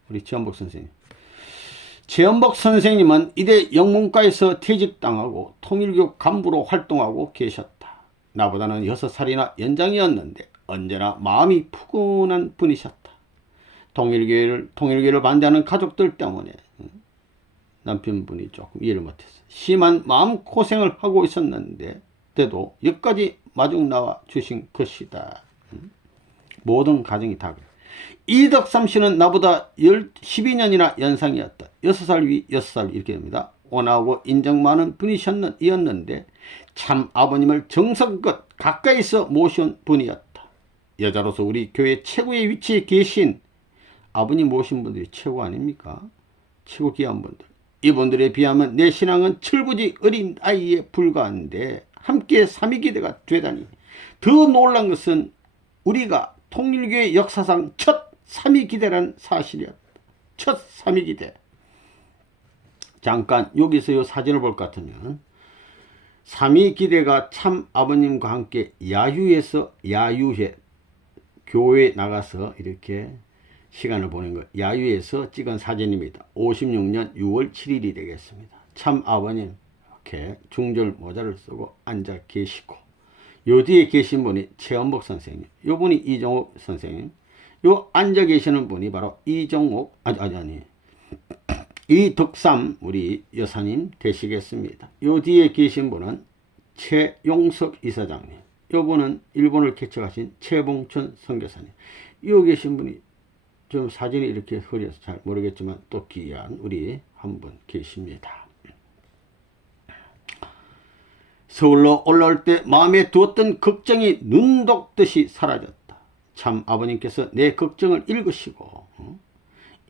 우리 최연복 선생님. 최연복 선생님은 이대 영문과에서 퇴직당하고 통일교 간부로 활동하고 계셨다. 나보다는 6살이나 연장이었는데 언제나 마음이 푸근한 분이셨다. 통일교를 반대하는 가족들 때문에 남편분이 조금 이해를 못했어요. 심한 마음고생을 하고 있었는데 때도 여기까지 마중 나와 주신 것이다. 모든 가정이 다 그래. 이덕삼 씨는 나보다 12년이나 연상이었다. 6살 위 6살 이렇게 됩니다. 온화하고 인정 많은 분이었는데 참 아버님을 정성껏 가까이서 모신 분이었다. 여자로서 우리 교회 최고의 위치에 계신 아버님 모신 분들이 최고 아닙니까? 최고 귀한 분들. 이분들에 비하면 내 신앙은 철부지 어린 아이에 불과한데 함께 삼위기대가 되다니. 더 놀란 것은 우리가 통일교의 역사상 첫 삼위기대란 사실이었다. 첫 삼위기대. 잠깐 여기서 이 사진을 볼 것 같으면 삼위기대가 참 아버님과 함께 야유회 교회에 나가서 이렇게 시간을 보낸 것, 야유에서 찍은 사진입니다. 56년 6월 7일이 되겠습니다. 참 아버님 이렇게 중절 모자를 쓰고 앉아 계시고, 요 뒤에 계신 분이 최연복 선생님, 요 분이 이정옥 선생님, 요 앉아 계시는 분이 바로 이덕삼 우리 여사님 되시겠습니다. 요 뒤에 계신 분은 최용석 이사장님, 요 분은 일본을 개척하신 최봉천 선교사님, 요 계신 분이 좀 사진이 이렇게 흐려서 잘 모르겠지만 또 귀한 우리 한 분 계십니다. 서울로 올라올 때 마음에 두었던 걱정이 눈독듯이 사라졌다. 참 아버님께서 내 걱정을 읽으시고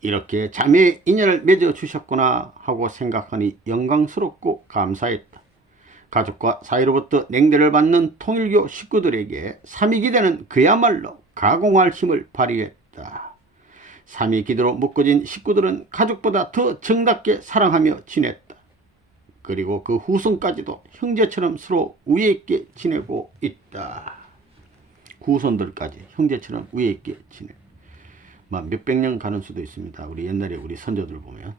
이렇게 자매의 인연을 맺어 주셨구나 하고 생각하니 영광스럽고 감사했다. 가족과 사이로부터 냉대를 받는 통일교 식구들에게 삼위기대는 그야말로 가공할 힘을 발휘했다. 삼위기대로 묶어진 식구들은 가족보다 더 정답게 사랑하며 지냈다. 그리고 그 후손까지도 형제처럼 서로 우애 있게 지내고 있다. 후손들까지 형제처럼 우애 있게 지내. 몇백 년 가는 수도 있습니다. 우리 옛날에 우리 선조들 보면.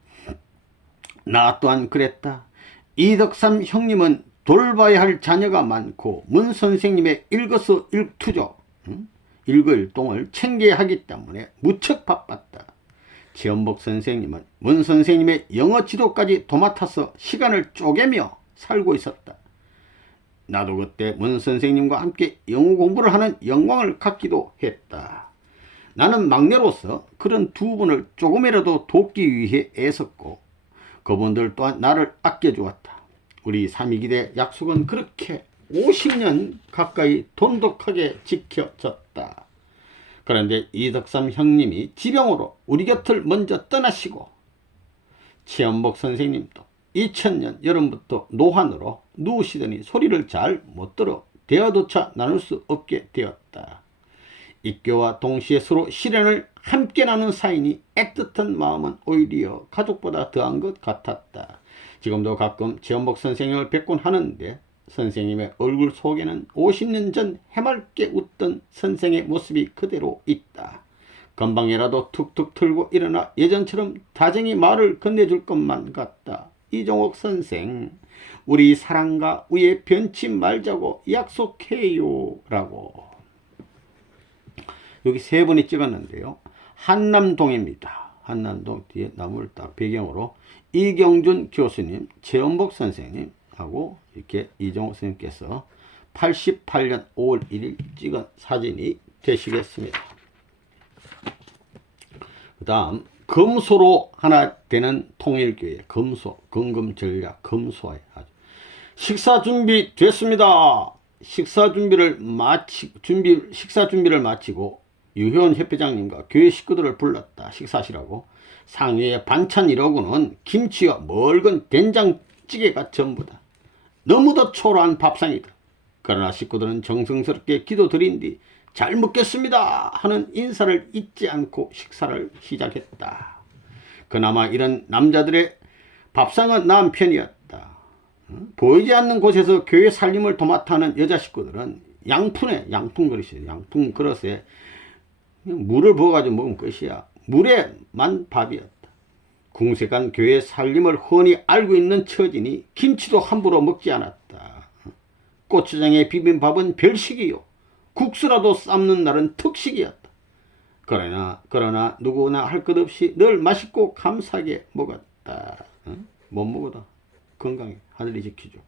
나 또한 그랬다. 이덕삼 형님은 돌봐야 할 자녀가 많고 문 선생님의 일거수일투족, 일거일동을 챙겨야 하기 때문에 무척 바빴다. 최연복 선생님은 문 선생님의 영어 지도까지 도맡아서 시간을 쪼개며 살고 있었다. 나도 그때 문 선생님과 함께 영어 공부를 하는 영광을 갖기도 했다. 나는 막내로서 그런 두 분을 조금이라도 돕기 위해 애썼고 그분들 또한 나를 아껴주었다. 우리 삼위기대 약속은 그렇게 50년 가까이 돈독하게 지켜졌다. 그런데 이덕삼 형님이 지병으로 우리 곁을 먼저 떠나시고 최연복 선생님도 2000년 여름부터 노환으로 누우시더니 소리를 잘 못 들어 대화조차 나눌 수 없게 되었다. 입교와 동시에 서로 시련을 함께 나눈 사이니 애틋한 마음은 오히려 가족보다 더한 것 같았다. 지금도 가끔 최연복 선생님을 뵙곤 하는데 선생님의 얼굴 속에는 50년 전 해맑게 웃던 선생의 모습이 그대로 있다. 건방이라도 툭툭 틀고 일어나 예전처럼 다정히 말을 건네줄 것만 같다. 이종옥 선생, 우리 사랑과 우애 변치 말자고 약속해요 라고. 여기 세 분이 찍었는데요. 한남동입니다. 한남동 뒤에 나무를 딱 배경으로 이경준 교수님, 최연복 선생님 하고 이렇게 이종옥 선생님께서 88년 5월 1일 찍은 사진이 되시겠습니다. 그 다음 금소로 하나 되는 통일교회, 금소, 금금전략, 금소에 아주 식사 준비 됐습니다. 식사 준비를 마치고 유효원 협회장님과 교회 식구들을 불렀다. 식사하시라고. 상위에 반찬이라고는 김치와 묽은 된장찌개가 전부다. 너무도 초라한 밥상이다. 그러나 식구들은 정성스럽게 기도드린 뒤 잘 먹겠습니다 하는 인사를 잊지 않고 식사를 시작했다. 그나마 이런 남자들의 밥상은 나은 편이었다. 보이지 않는 곳에서 교회 살림을 도맡아 하는 여자 식구들은 양푼 그릇에 물을 부어가지고 먹으면 끝이야. 물에만 밥이었다. 궁색한 교회 살림을 훤히 알고 있는 처지니 김치도 함부로 먹지 않았다. 고추장에 비빈 밥은 별식이요. 국수라도 삶는 날은 특식이었다. 그러나 누구나 할 것 없이 늘 맛있고 감사하게 먹었다. 못 먹어도 건강해. 하늘이 지키죠.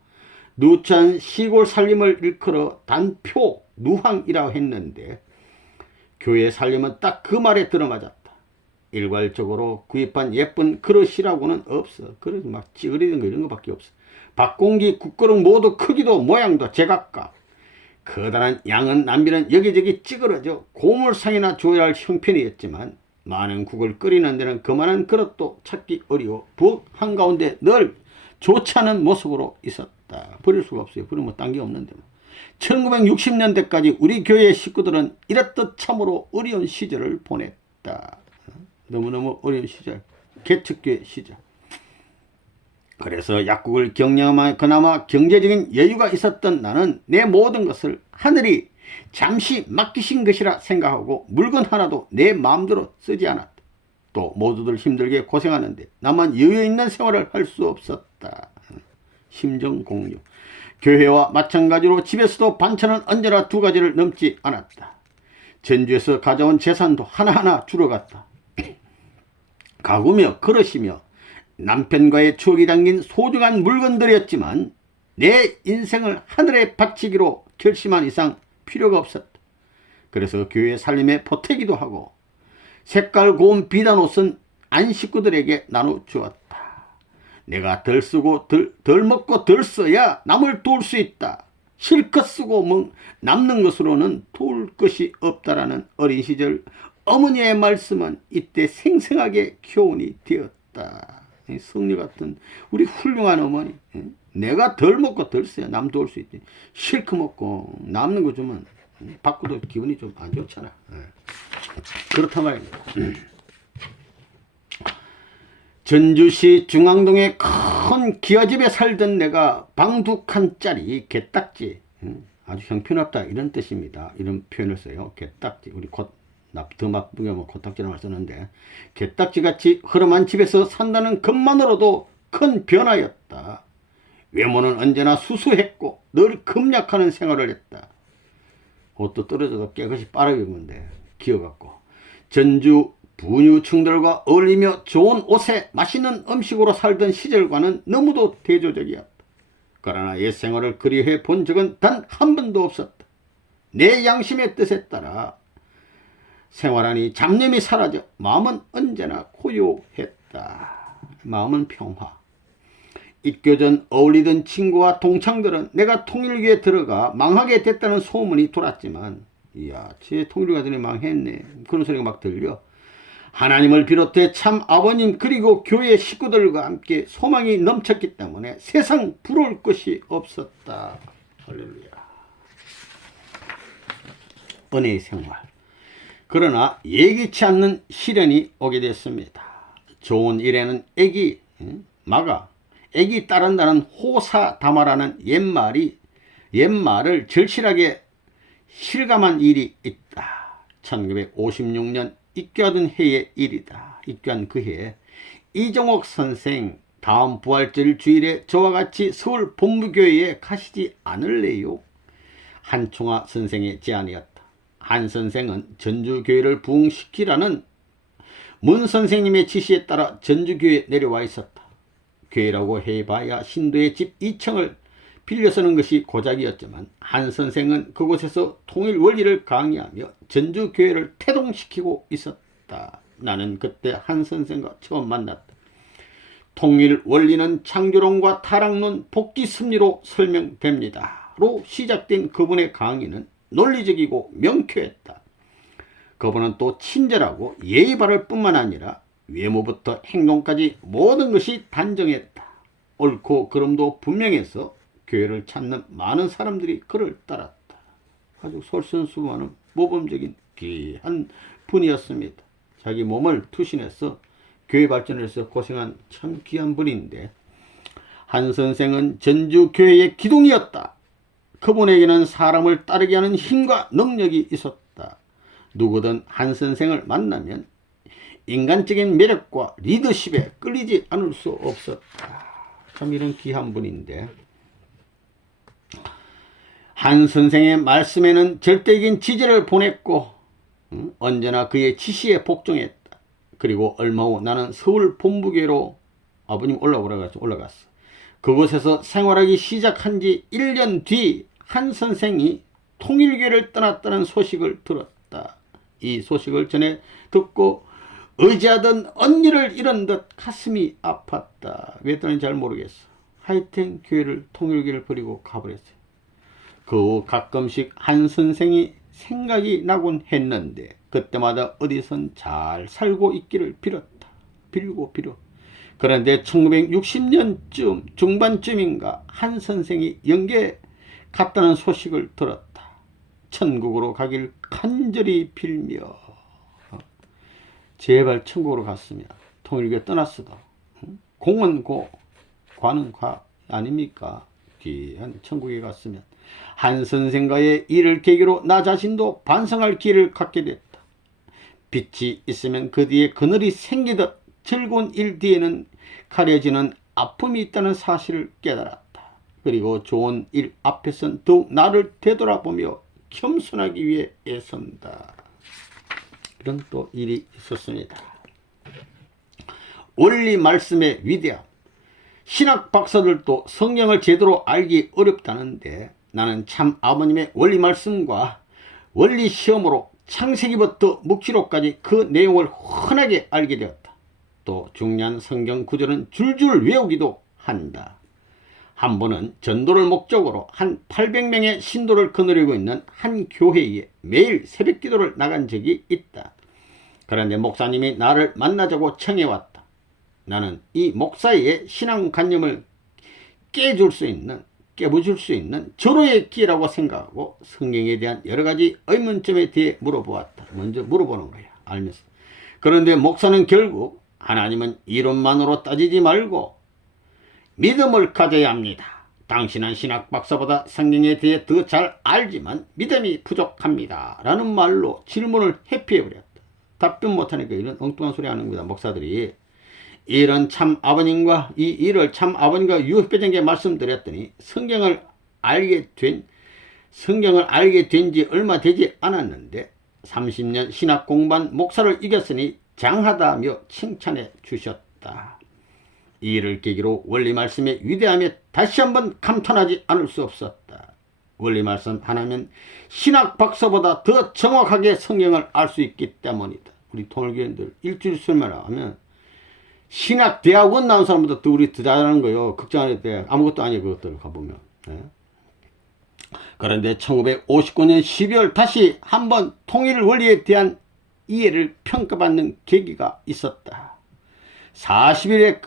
누찬 시골 살림을 일컬어 단표 누황이라고 했는데 교회 살림은 딱 그 말에 들어맞았다. 일괄적으로 구입한 예쁜 그릇이라고는 없어. 그래도 막 찌그리는 거 이런 거밖에 없어. 밥공기, 국그릇 모두 크기도 모양도 제각각. 커다란 양은 남비는 여기저기 찌그러져 고물상이나 줘야 할 형편이었지만 많은 국을 끓이는 데는 그만한 그릇도 찾기 어려워 부엌 한가운데 늘 좋지 않은 모습으로 있었다. 버릴 수가 없어요. 버리면 딴 게 없는데. 1960년대까지 우리 교회 식구들은 이랬듯 참으로 어려운 시절을 보냈다. 너무너무 어려운 시절. 개척교회 시절. 그래서 약국을 경영하며 그나마 경제적인 여유가 있었던 나는 내 모든 것을 하늘이 잠시 맡기신 것이라 생각하고 물건 하나도 내 마음대로 쓰지 않았다. 또 모두들 힘들게 고생하는데 나만 여유 있는 생활을 할 수 없었다. 심정 공유. 교회와 마찬가지로 집에서도 반찬은 언제나 2가지를 넘지 않았다. 전주에서 가져온 재산도 하나하나 줄어갔다. 가구며 그릇이며 남편과의 추억이 담긴 소중한 물건들이었지만 내 인생을 하늘에 바치기로 결심한 이상 필요가 없었다. 그래서 교회 살림에 보태기도 하고 색깔 고운 비단 옷은 안 식구들에게 나눠주었다. 내가 덜 쓰고 덜 먹고 덜 써야 남을 도울 수 있다. 실컷 쓰고 남는 것으로는 도울 것이 없다라는 어린 시절 어머니의 말씀은 이때 생생하게 교훈이 되었다. 성녀 같은 우리 훌륭한 어머니. 내가 덜 먹고 덜 써야 남 도울 수 있지. 실컷 먹고 남는 거 주면 받고도 기분이 좀 안 좋잖아. 그렇단 말입니다. 전주시 중앙동의 큰 기와집에 살던 내가 방 2칸짜리 개딱지, 아주 형편없다 이런 뜻입니다. 이런 표현을 써요. 개딱지. 우리 더 나쁘게 하면 코딱지라고 쓰는데 개딱지같이 흐름한 집에서 산다는 것만으로도 큰 변화였다. 외모는 언제나 수수했고 늘 금약하는 생활을 했다. 옷도 떨어져도 깨끗이 빨아입은데 기어갖고 전주 부유층들과 어울리며 좋은 옷에 맛있는 음식으로 살던 시절과는 너무도 대조적이었다. 그러나 옛 생활을 그리워해 본 적은 단 한 번도 없었다. 내 양심의 뜻에 따라 생활하니 잡념이 사라져 마음은 언제나 고요했다. 마음은 평화. 입교전 어울리던 친구와 동창들은 내가 통일교에 들어가 망하게 됐다는 소문이 돌았지만 이야, 쟤 통일교 가더니 망했네. 그런 소리가 막 들려. 하나님을 비롯해 참 아버님 그리고 교회 식구들과 함께 소망이 넘쳤기 때문에 세상 부러울 것이 없었다. 할렐루야. 은혜의 생활. 그러나 예기치 않는 시련이 오게 됐습니다. 좋은 일에는 애기 따른다는 호사다마라는 옛말을 절실하게 실감한 일이 있다. 1956년 입교하던 해의 일이다. 입교한 그 해에 이종옥 선생 다음 부활절 주일에 저와 같이 서울 본부교회에 가시지 않을래요? 한총화 선생의 제안이었다. 한 선생은 전주교회를 부흥시키라는 문 선생님의 지시에 따라 전주교회에 내려와 있었다. 교회라고 해봐야 신도의 집 2층을 빌려 쓰는 것이 고작이었지만 한 선생은 그곳에서 통일 원리를 강의하며 전주교회를 태동시키고 있었다. 나는 그때 한 선생과 처음 만났다. 통일 원리는 창조론과 타락론, 복귀 섭리로 설명됩니다. 로 시작된 그분의 강의는 논리적이고 명쾌했다. 그분은 또 친절하고 예의 바를 뿐만 아니라 외모부터 행동까지 모든 것이 단정했다. 옳고 그름도 분명해서 교회를 찾는 많은 사람들이 그를 따랐다. 아주 솔선수범하는 모범적인 귀한 분이었습니다. 자기 몸을 투신해서 교회 발전을 해서 고생한 참 귀한 분인데, 한 선생은 전주교회의 기둥이었다. 그분에게는 사람을 따르게 하는 힘과 능력이 있었다. 누구든 한 선생을 만나면 인간적인 매력과 리더십에 끌리지 않을 수 없었다. 참 이런 귀한 분인데, 한 선생의 말씀에는 절대적인 지지를 보냈고 언제나 그의 지시에 복종했다. 그리고 얼마 후 나는 서울 본부교회로 아버님 올라갔어. 그곳에서 생활하기 시작한 지 1년 뒤 한 선생이 통일교회를 떠났다는 소식을 들었다. 이 소식을 전해 듣고 의지하던 언니를 잃은 듯 가슴이 아팠다. 왜 떠는지 잘 모르겠어. 하여튼 교회를, 통일교회를 버리고 가버렸어요. 그 후 가끔씩 한 선생이 생각이 나곤 했는데 그때마다 어디선 잘 살고 있기를 빌고. 그런데 1960년쯤 중반쯤인가 한 선생이 영계에 갔다는 소식을 들었다. 천국으로 가길 간절히 빌며. 제발 천국으로 갔으면 통일교회 떠났어도. 공은 고, 과는 과 아닙니까? 귀한 천국에 갔으면. 한 선생과의 일을 계기로 나 자신도 반성할 기회를 갖게 됐다. 빛이 있으면 그 뒤에 그늘이 생기듯 즐거운 일 뒤에는 가려지는 아픔이 있다는 사실을 깨달았다. 그리고 좋은 일 앞에선 더욱 나를 되돌아보며 겸손하기 위해 애쓴다. 이런 또 일이 있었습니다. 원리 말씀의 위대함. 신학 박사들도 성경을 제대로 알기 어렵다는데 나는 참 아버님의 원리 말씀과 원리 시험으로 창세기부터 묵시록까지 그 내용을 훤하게 알게 되었다. 또 중요한 성경 구절은 줄줄 외우기도 한다. 한 번은 전도를 목적으로 한 800명의 신도를 거느리고 있는 한 교회에 매일 새벽 기도를 나간 적이 있다. 그런데 목사님이 나를 만나자고 청해왔다. 나는 이 목사의 신앙관념을 깨부술 수 있는 절호의 기회라고 생각하고 성경에 대한 여러 가지 의문점에 대해 물어보았다. 먼저 물어보는 거야, 알면서. 그런데 목사는 결국 하나님은 이론만으로 따지지 말고 믿음을 가져야 합니다. 당신은 신학 박사보다 성경에 대해 더 잘 알지만 믿음이 부족합니다. 라는 말로 질문을 회피해버렸다. 답변 못하니까 이런 엉뚱한 소리 하는 겁니다. 목사들이. 이런 참 아버님과 이 일을 참 아버님과 유협배정에 말씀드렸더니 성경을 알게 된 지 얼마 되지 않았는데 30년 신학 공부한 목사를 이겼으니 장하다며 칭찬해 주셨다. 이 일을 계기로 원리 말씀의 위대함에 다시 한번 감탄하지 않을 수 없었다. 원리 말씀 하나면 신학 박사보다 더 정확하게 성경을 알 수 있기 때문이다. 우리 통일교인들 일주일 설명을 하면 신학 대학원 나온 사람보다 더 우리 더 잘하는 거예요. 극장안에 대학 아무것도 아니에요. 그것들 가보면. 네. 그런데 1959년 12월 다시 한번 통일 원리에 대한 이해를 평가받는 계기가 있었다. 40일간에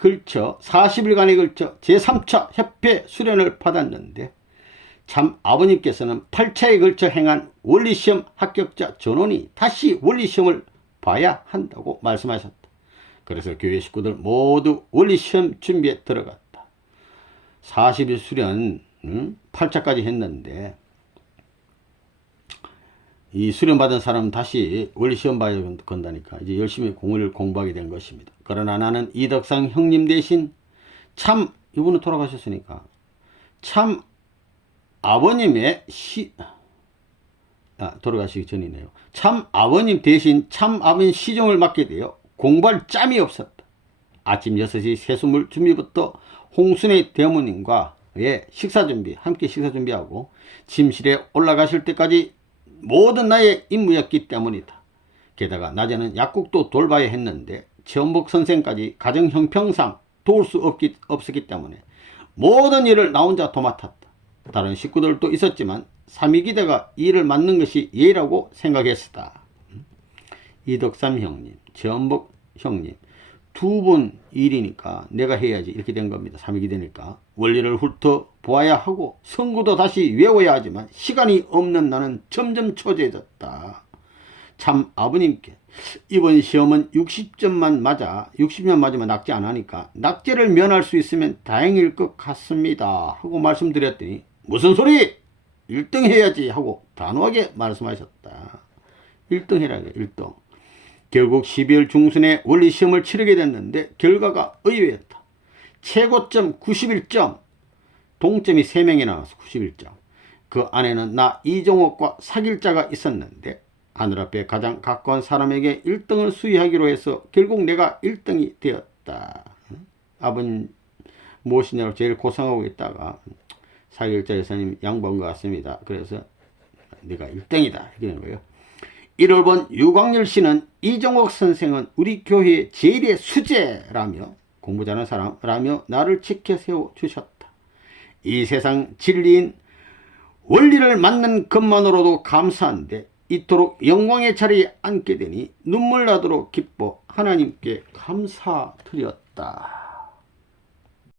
걸쳐 제3차 협회 수련을 받았는데 참 아버님께서는 8차에 걸쳐 행한 원리시험 합격자 전원이 다시 원리시험을 봐야 한다고 말씀하셨다. 그래서 교회 식구들 모두 원리시험 준비에 들어갔다. 40일 수련 8차까지 했는데 이 수련받은 사람은 다시 원리시험 봐야 건다니까 이제 열심히 공부하게 된 것입니다. 그러나 나는 이덕상 형님 대신 참 이분은 돌아가셨으니까 참 아버님의 돌아가시기 전이네요. 참 아버님 대신 참 아버님 시종을 맡게 되어 공부할 짬이 없었다. 아침 6시 세수물 준비부터 홍순의 대모님과의 함께 식사 준비하고 침실에 올라가실 때까지 모든 나의 임무였기 때문이다. 게다가 낮에는 약국도 돌봐야 했는데 최원복 선생까지 가정 형평상 도울 수 없었기 때문에 모든 일을 나 혼자 도맡았다. 다른 식구들도 있었지만 삼위기대가 일을 맡는 것이 예의라고 생각했었다. 이덕삼 형님, 전복 형님, 두 분 일이니까 내가 해야지 이렇게 된 겁니다. 삼위기대니까 원리를 훑어보아야 하고 성구도 다시 외워야 하지만 시간이 없는 나는 점점 초조해졌다. 참 아버님께 이번 시험은 60점만 맞으면 낙제 안 하니까 낙제를 면할 수 있으면 다행일 것 같습니다 하고 말씀드렸더니 무슨 소리! 1등 해야지 하고 단호하게 말씀하셨다. 1등 해라게 1등. 결국 12월 중순에 원리시험을 치르게 됐는데 결과가 의외였다. 최고점 91점, 동점이 3명이 나와서 91점. 그 안에는 나 이종옥과 사귈 자가 있었는데 하늘 앞에 가장 가까운 사람에게 1등을 수여하기로 해서 결국 내가 1등이 되었다. 아버님 무엇이냐고 제일 고생하고 있다가 사길자 여사님 양보한 것 같습니다. 그래서 내가 1등이다 이렇게 된 거예요. 1월 번 유광열 씨는 이종옥 선생은 우리 교회의 제일의 수재라며 공부 잘하는 사람라며 나를 지켜 세워주셨다. 이 세상 진리인 원리를 맡는 것만으로도 감사한데 이토록 영광의 자리에 앉게 되니 눈물 나도록 기뻐 하나님께 감사드렸다.